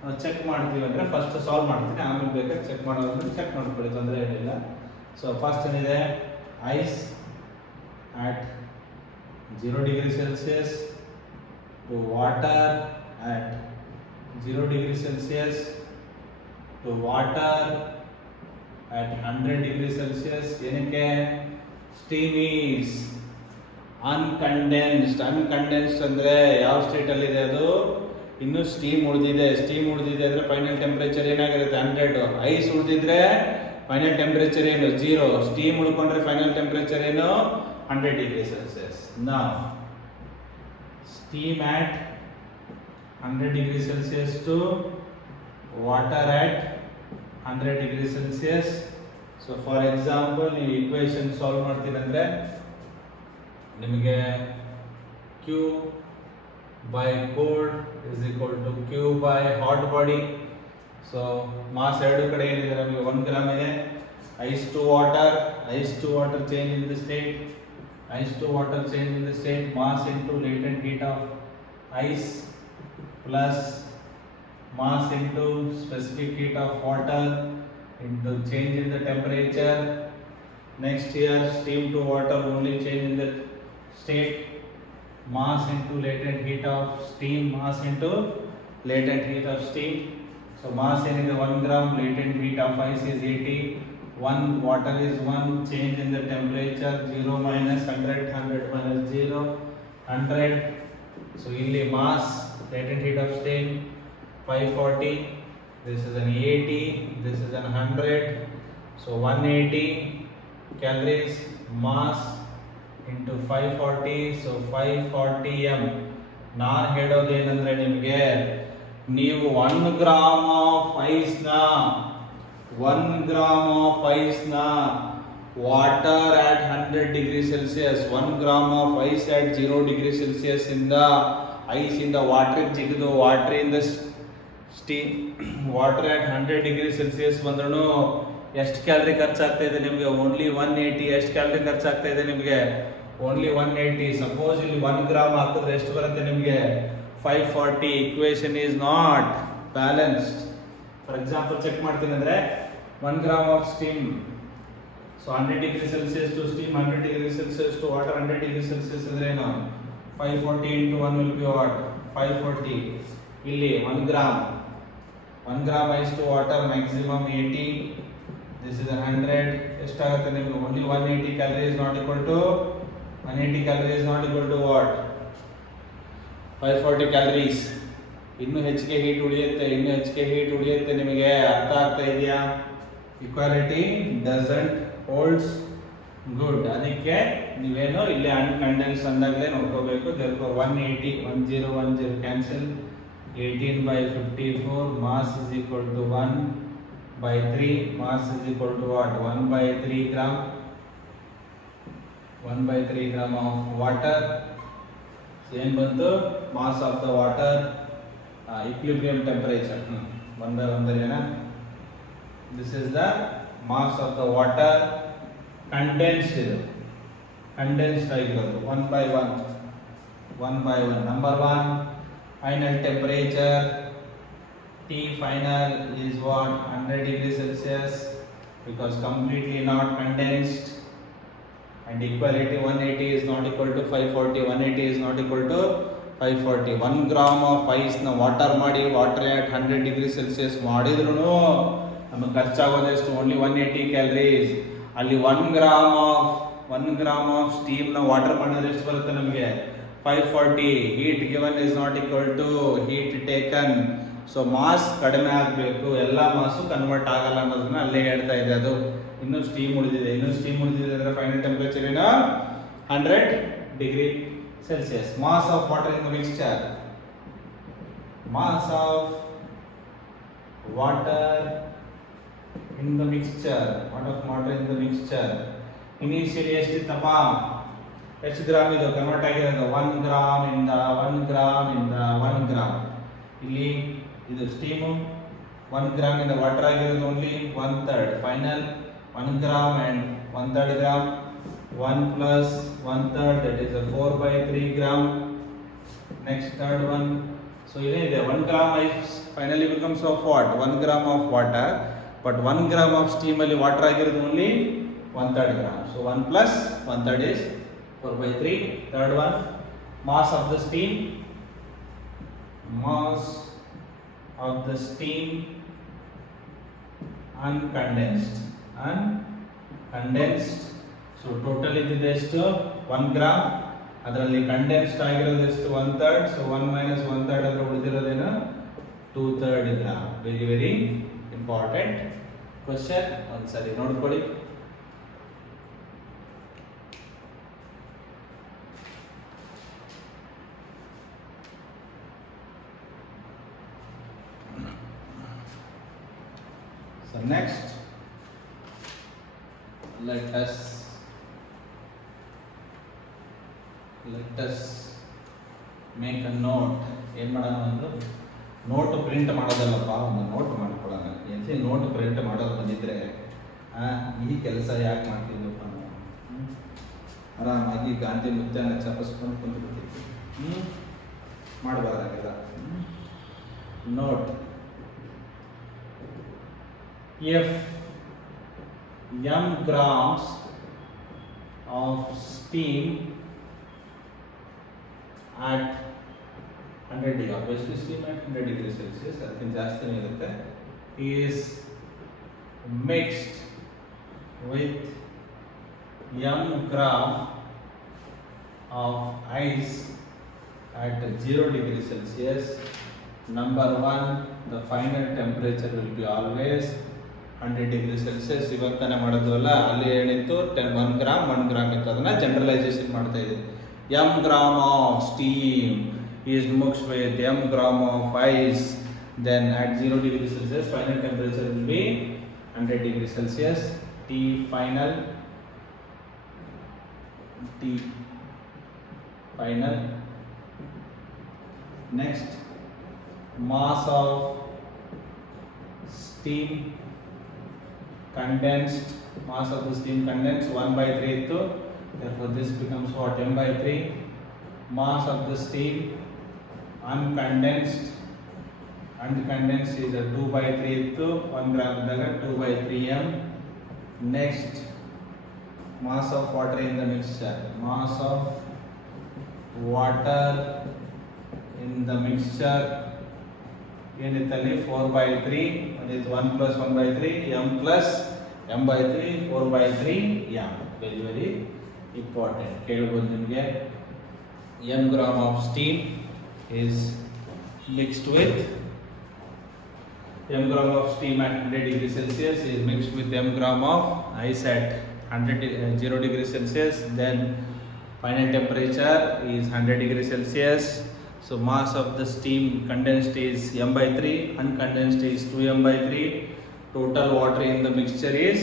ನಾವು ಚೆಕ್ ಮಾಡ್ತೀವಿ ಅಂದರೆ ಫಸ್ಟ್ ಸಾಲ್ವ್ ಮಾಡ್ತೀನಿ, ಆಮೇಲೆ ಬೇಕಾದ್ರೆ ಚೆಕ್ ಮಾಡೋದ್ರೆ ಚೆಕ್ ಮಾಡ್ಕೊಳ್ಳಿ, ತೊಂದರೆ ಏನಿಲ್ಲ. ಸೊ ಫಸ್ಟ್ ಏನಿದೆ, ice at 0 degree Celsius to water at 0 degree Celsius to water at 100 degree Celsius. ಏನಕ್ಕೆ? steam is uncondensed. uncondensed ಅಂದರೆ ಯಾವ ಸ್ಟೇಟಲ್ಲಿ ಇದೆ ಅದು? ಇನ್ನೂ ಸ್ಟೀಮ್ ಉಳಿದಿದೆ. ಸ್ಟೀಮ್ ಉಳಿದಿದೆ ಅಂದರೆ ಫೈನಲ್ ಟೆಂಪ್ರೇಚರ್ ಏನಾಗಿರುತ್ತೆ? 100. ಐಸ್ ಉಳಿದಿದ್ರೆ ಫೈನಲ್ ಟೆಂಪ್ರೇಚರ್ ಏನು? 0. ಸ್ಟೀಮ್ ಉಳ್ಕೊಂಡ್ರೆ ಫೈನಲ್ ಟೆಂಪ್ರೇಚರ್ ಏನು? 100 degree Celsius. Now, steam at 100 degree Celsius to water at 100 degree Celsius. So, for example, ನೀವು equation solve ಮಾಡ್ತೀರಂದ್ರೆ ನಿಮಗೆ Q by cold is equal to Q by hot body. So, mass ಎರಡು ಕಡೆ ಏನಿದೆ ನಮಗೆ 1 ಗ್ರಾಮ್ ಇದೆ. Ice to water change in the state. Ice to water change in the state. Mass into latent heat of ice plus mass into specific heat of water into change in the temperature. Next here, steam to water only change in the state. Mass into latent heat of steam. Mass into latent heat of steam. So mass is 1 gram. Latent heat of ice is 80. 1 water is 1. Change in the temperature 0 minus 100. 100 minus 0 100. So illi mass, latent heat of steam 540. This is an 80. This is an 100. So 180 calories mass into 540. So 540 m. ನಾನು ಹೇಳೋದು ಏನಂದ್ರೆ ನಿಮಗೆ, ನೀವು 1 gram of ಐಸ್ನ water at 100 degree Celsius, 1 gram of ice at 0 degree Celsius ಇಂದ ಐಸಿಂದ water ಜಿಗಿದು ವಾಟರಿಂದ steam water at 100 degree Celsius ಬಂದ್ರೂ ಎಷ್ಟು ಕ್ಯಾಲರಿ ಖರ್ಚಾಗ್ತಾ ಇದೆ ನಿಮಗೆ? ಓನ್ಲಿ 180. ಎಷ್ಟು ಕ್ಯಾಲರಿ ಖರ್ಚಾಗ್ತಾ ಇದೆ ನಿಮಗೆ? ಓನ್ಲಿ 180. ಸಪೋಸ್ ಇಲ್ಲಿ 1 ಗ್ರಾಮ್ ಹಾಕಿದ್ರೆ ಎಷ್ಟು ಬರುತ್ತೆ ನಿಮಗೆ? 540. Equation is not balanced. For example check ಮಾಡ್ತೀನಿ ಅಂದರೆ 1 gram of steam, so 100 degree Celsius to steam, 100 degree Celsius to water, 100 degree Celsius ಅಂದ್ರೆ ಏನು? 540 into 1 will be what? 540. ಇಲ್ಲಿ 1 gram ice to water maximum 80. This is 100. ಎಷ್ಟಾಗುತ್ತೆ ನಿಮಗೆ? only 180 calories not equal to 180 calories not equal to what? 540 calories. ಇನ್ನೂ ಹೆಚ್ಚಿಗೆ ಹೀಟ್ ಉಳಿಯುತ್ತೆ ನಿಮಗೆ. ಅರ್ಥ ಆಗ್ತಾ ಇದೆಯಾ? Equality doesn't holds good. ಅದಕ್ಕೆ ನೀವೇನು ಇಲ್ಲಿ ಅನ್ಕಂಡೆನ್ಸ್ ಅಂದಾಗಲೇ ನೋಡ್ಕೋಬೇಕು. therefore 180 1010 ಕ್ಯಾನ್ಸಲ್. 18 by 54 mass is equal to 1 by 3. Mass is equal to what? 1 by 3 gram. 1 by 3 gram of water. ಏನು ಬಂತು? mass of the water, equilibrium temperature 1 by 1 there. This is the mass of the water condensed. Condensed ಆಗಿರೋದು one by one. Number one, final temperature T final is what? 100 degrees Celsius because completely not condensed, and equality 180 is not equal to 540. 180 is not equal to 540. 1 gram of ice na water ಮಾಡಿ water at 100 degrees Celsius ಮಾಡಿದ್ರು ನಮಗೆ ಖರ್ಚಾಗೋದೆಷ್ಟು? ಓನ್ಲಿ 180 calories. ಅಲ್ಲಿ 1 gram of steam ನ water ಮಾಡಿದ್ರೆ ಎಷ್ಟು ಬರುತ್ತೆ ನಮಗೆ? 540. Heat given is not equal to heat taken. So mass ಕಡಿಮೆ ಆಗಬೇಕು, ಎಲ್ಲ ಮಾಸು ಕನ್ವರ್ಟ್ ಆಗಲ್ಲ ಅನ್ನೋದನ್ನ ಅಲ್ಲೇ ಹೇಳ್ತಾ ಇದೆ. ಅದು ಇನ್ನೂ ಸ್ಟೀಮ್ ಉಳಿದಿದೆ ಅಂದರೆ ಫೈನಲ್ ಟೆಂಪರೇಚರ್ ಏನು? 100 degree Celsius. Mass of water in the mixture, mass of water in the mixture, initially ಎಷ್ಟಿತ್ತಪ್ಪ? ಎಷ್ಟು ಗ್ರಾಮ್ ಇದು ಕನ್ವರ್ಟ್ ಆಗಿರೋದು? 1 ಗ್ರಾಮ್ ಇಂದ 1 ಗ್ರಾಮ್. ಇಲ್ಲಿ ಇದು ಸ್ಟೀಮು 1 ಗ್ರಾಮ್ ಇಂದ ವಾಟರ್ ಆಗಿರೋದು ಓನ್ಲಿ 1/3. ಫೈನಲ್ 1 ಗ್ರಾಮ್ and 1/3 ಗ್ರಾಮ್. 1 plus 1/3, that is a 4/3 gram. Next third one. So here 1 gram is finally becomes of what? 1 gram of water, but 1 gram of steam ಅಲ್ಲಿ water ಆಗಿರೋದು only 1/3 gram. So 1 plus 1/3 is 4/3. Third one, mass of the steam. Uncondensed. So total ಇದ್ದಿದ್ದು ಎಷ್ಟು? 1 ಗ್ರಾಮ್. ಅದರಲ್ಲಿ ಕಂಡೆನ್ಸ್ಡ್ ಆಗಿರೋದು ಎಷ್ಟು? 1/3. ಸೊ 1 minus 1/3 ಅಂದ್ರೆ ಉಳಿದಿರೋದೇನು? 2/3 gram. Very important question. ಒಂದ್ಸರಿ ನೋಡ್ಕೊಳ್ಳಿ. So next, let us make a note. ಏನು ಮಾಡೋಣ? ಒಂದು ನೋಟ್ ಪ್ರಿಂಟ್ ಮಾಡೋದಲ್ಲಪ್ಪ, ಒಂದು ನೋಟ್ ಮಾಡ್ಕೊಳ್ಳೋಣ. ಎಲ್ಲಿ ನೋಟ್ ಪ್ರಿಂಟ್ ಮಾಡೋದು ಬಂದಿದ್ರೆ ಈ ಕೆಲಸ ಯಾಕೆ ಮಾಡ್ತಿದ್ವಪ್ಪ ನಾವು? ಆರಾಮಾಗಿ ಗಾಂಧಿ ಮುದ್ದೆನ ಚಪ್ಪಿಸ್ಕೊಂಡು ಕುಂತ್ಬಿಡ್ತೀವಿ. ಮಾಡಬಾರ್ದಾಗಿಲ್ಲ. Note: if m grams of steam at 100 degree, obviously steam at 100 degrees Celsius, ಅದಕ್ಕಿಂತ ಜಾಸ್ತಿನೇ ಇರುತ್ತೆ, is mixed with m gram of ice at 0 degree Celsius, number one, the final temperature will be always 100 degree Celsius. ಇವಾಗ ತಾನೇ ಮಾಡಿದ್ವಲ್ಲ, ಅಲ್ಲಿ ಏನಿತ್ತು? 1 ಗ್ರಾಮ್ ಇತ್ತು. ಅದನ್ನ ಜನರಲೈಸೇಷನ್ ಮಾಡ್ತಾ ಇದ್ದೀವಿ. m gram of steam is mixed with m gram of ice, then at 0 degree Celsius final temperature will be 100 degree Celsius. T final. Next, mass of steam condensed, 1/3 ಇತ್ತು. Therefore this becomes what? m/3. Mass of the steam uncondensed is a 2/3 ಇತ್ತು. 1 ಗ್ರಾಮ್ ಇದ್ದಾಗ 2/3 m. Next, mass of water in the mixture. Mass of water in the mixture ಏನಿತ್ತಲ್ಲಿ? 4/3. ಅದಿತ್ತು 1 plus 1/3 m plus m/3 4/3 m. Very important. ಕೇಳ್ಬೋದು ನಿಮಗೆ. m gram of steam is mixed with m gram of steam at 100 degree Celsius is mixed with m gram of ice at 0 degree Celsius. Then final temperature is 100 degree Celsius. So mass of the steam condensed is m/3, uncondensed is 2m/3. Total water in the mixture is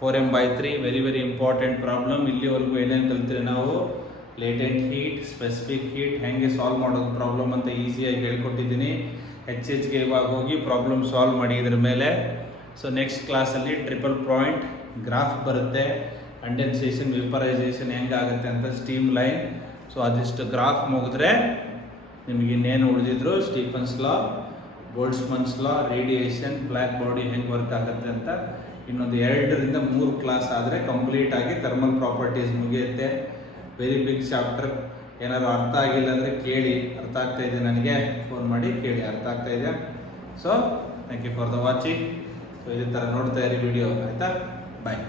4m/3. Very important problem. ಇಲ್ಲಿವರೆಗೂ ಏನೇನು ಕಲಿತ್ರೆ ನಾವು latent heat, specific heat ಹೆಂಗೆ ಸಾಲ್ವ್ ಮಾಡೋದು ಪ್ರಾಬ್ಲಮ್ ಅಂತ ಈಸಿಯಾಗಿ ಹೇಳ್ಕೊಟ್ಟಿದ್ದೀನಿ. ಹೆಚ್ಚಿಗೆ ಇವಾಗ ಹೋಗಿ ಪ್ರಾಬ್ಲಮ್ ಸಾಲ್ವ್ ಮಾಡಿ ಇದ್ರ ಮೇಲೆ. ಸೊ ನೆಕ್ಸ್ಟ್ ಕ್ಲಾಸಲ್ಲಿ ಟ್ರಿಪಲ್ ಪಾಯಿಂಟ್ ಗ್ರಾಫ್ ಬರುತ್ತೆ. ಕಂಡೆನ್ಸೇಷನ್ ವೇಪರೈಸೇಷನ್ ಹೆಂಗಾಗುತ್ತೆ ಅಂತ ಸ್ಟೀಮ್ ಲೈನ್. ಸೊ ಅದಿಷ್ಟು ಗ್ರಾಫ್ ಮುಗಿದ್ರೆ ನಿಮಗೆ ಇನ್ನೇನು ಉಳಿದಿದ್ರು Stefan's law, Boltzmann's law, radiation, black body ಹೆಂಗೆ ವರ್ಕ್ ಆಗುತ್ತೆ ಅಂತ ಇನ್ನೊಂದು 2ರಿಂದ 3 ಕ್ಲಾಸ್ ಆದರೆ ಕಂಪ್ಲೀಟ್ ಆಗಿ ಥರ್ಮಲ್ ಪ್ರಾಪರ್ಟೀಸ್ ಮುಗಿಯುತ್ತೆ. Very big chapter. ಏನಾದ್ರು ಅರ್ಥ ಆಗಿಲ್ಲ ಅಂದರೆ ಕೇಳಿ, ಅರ್ಥ ಆಗ್ತಾ ಇದೆ ನನಗೆ ಫೋನ್ ಮಾಡಿ ಕೇಳಿ, ಅರ್ಥ ಆಗ್ತಾ ಇದೆ. So thank you for the watching. So ಇದೇ ಥರ ನೋಡ್ತಾ ಇರಿ ವಿಡಿಯೋ, ಆಯಿತಾ? ಬಾಯ್.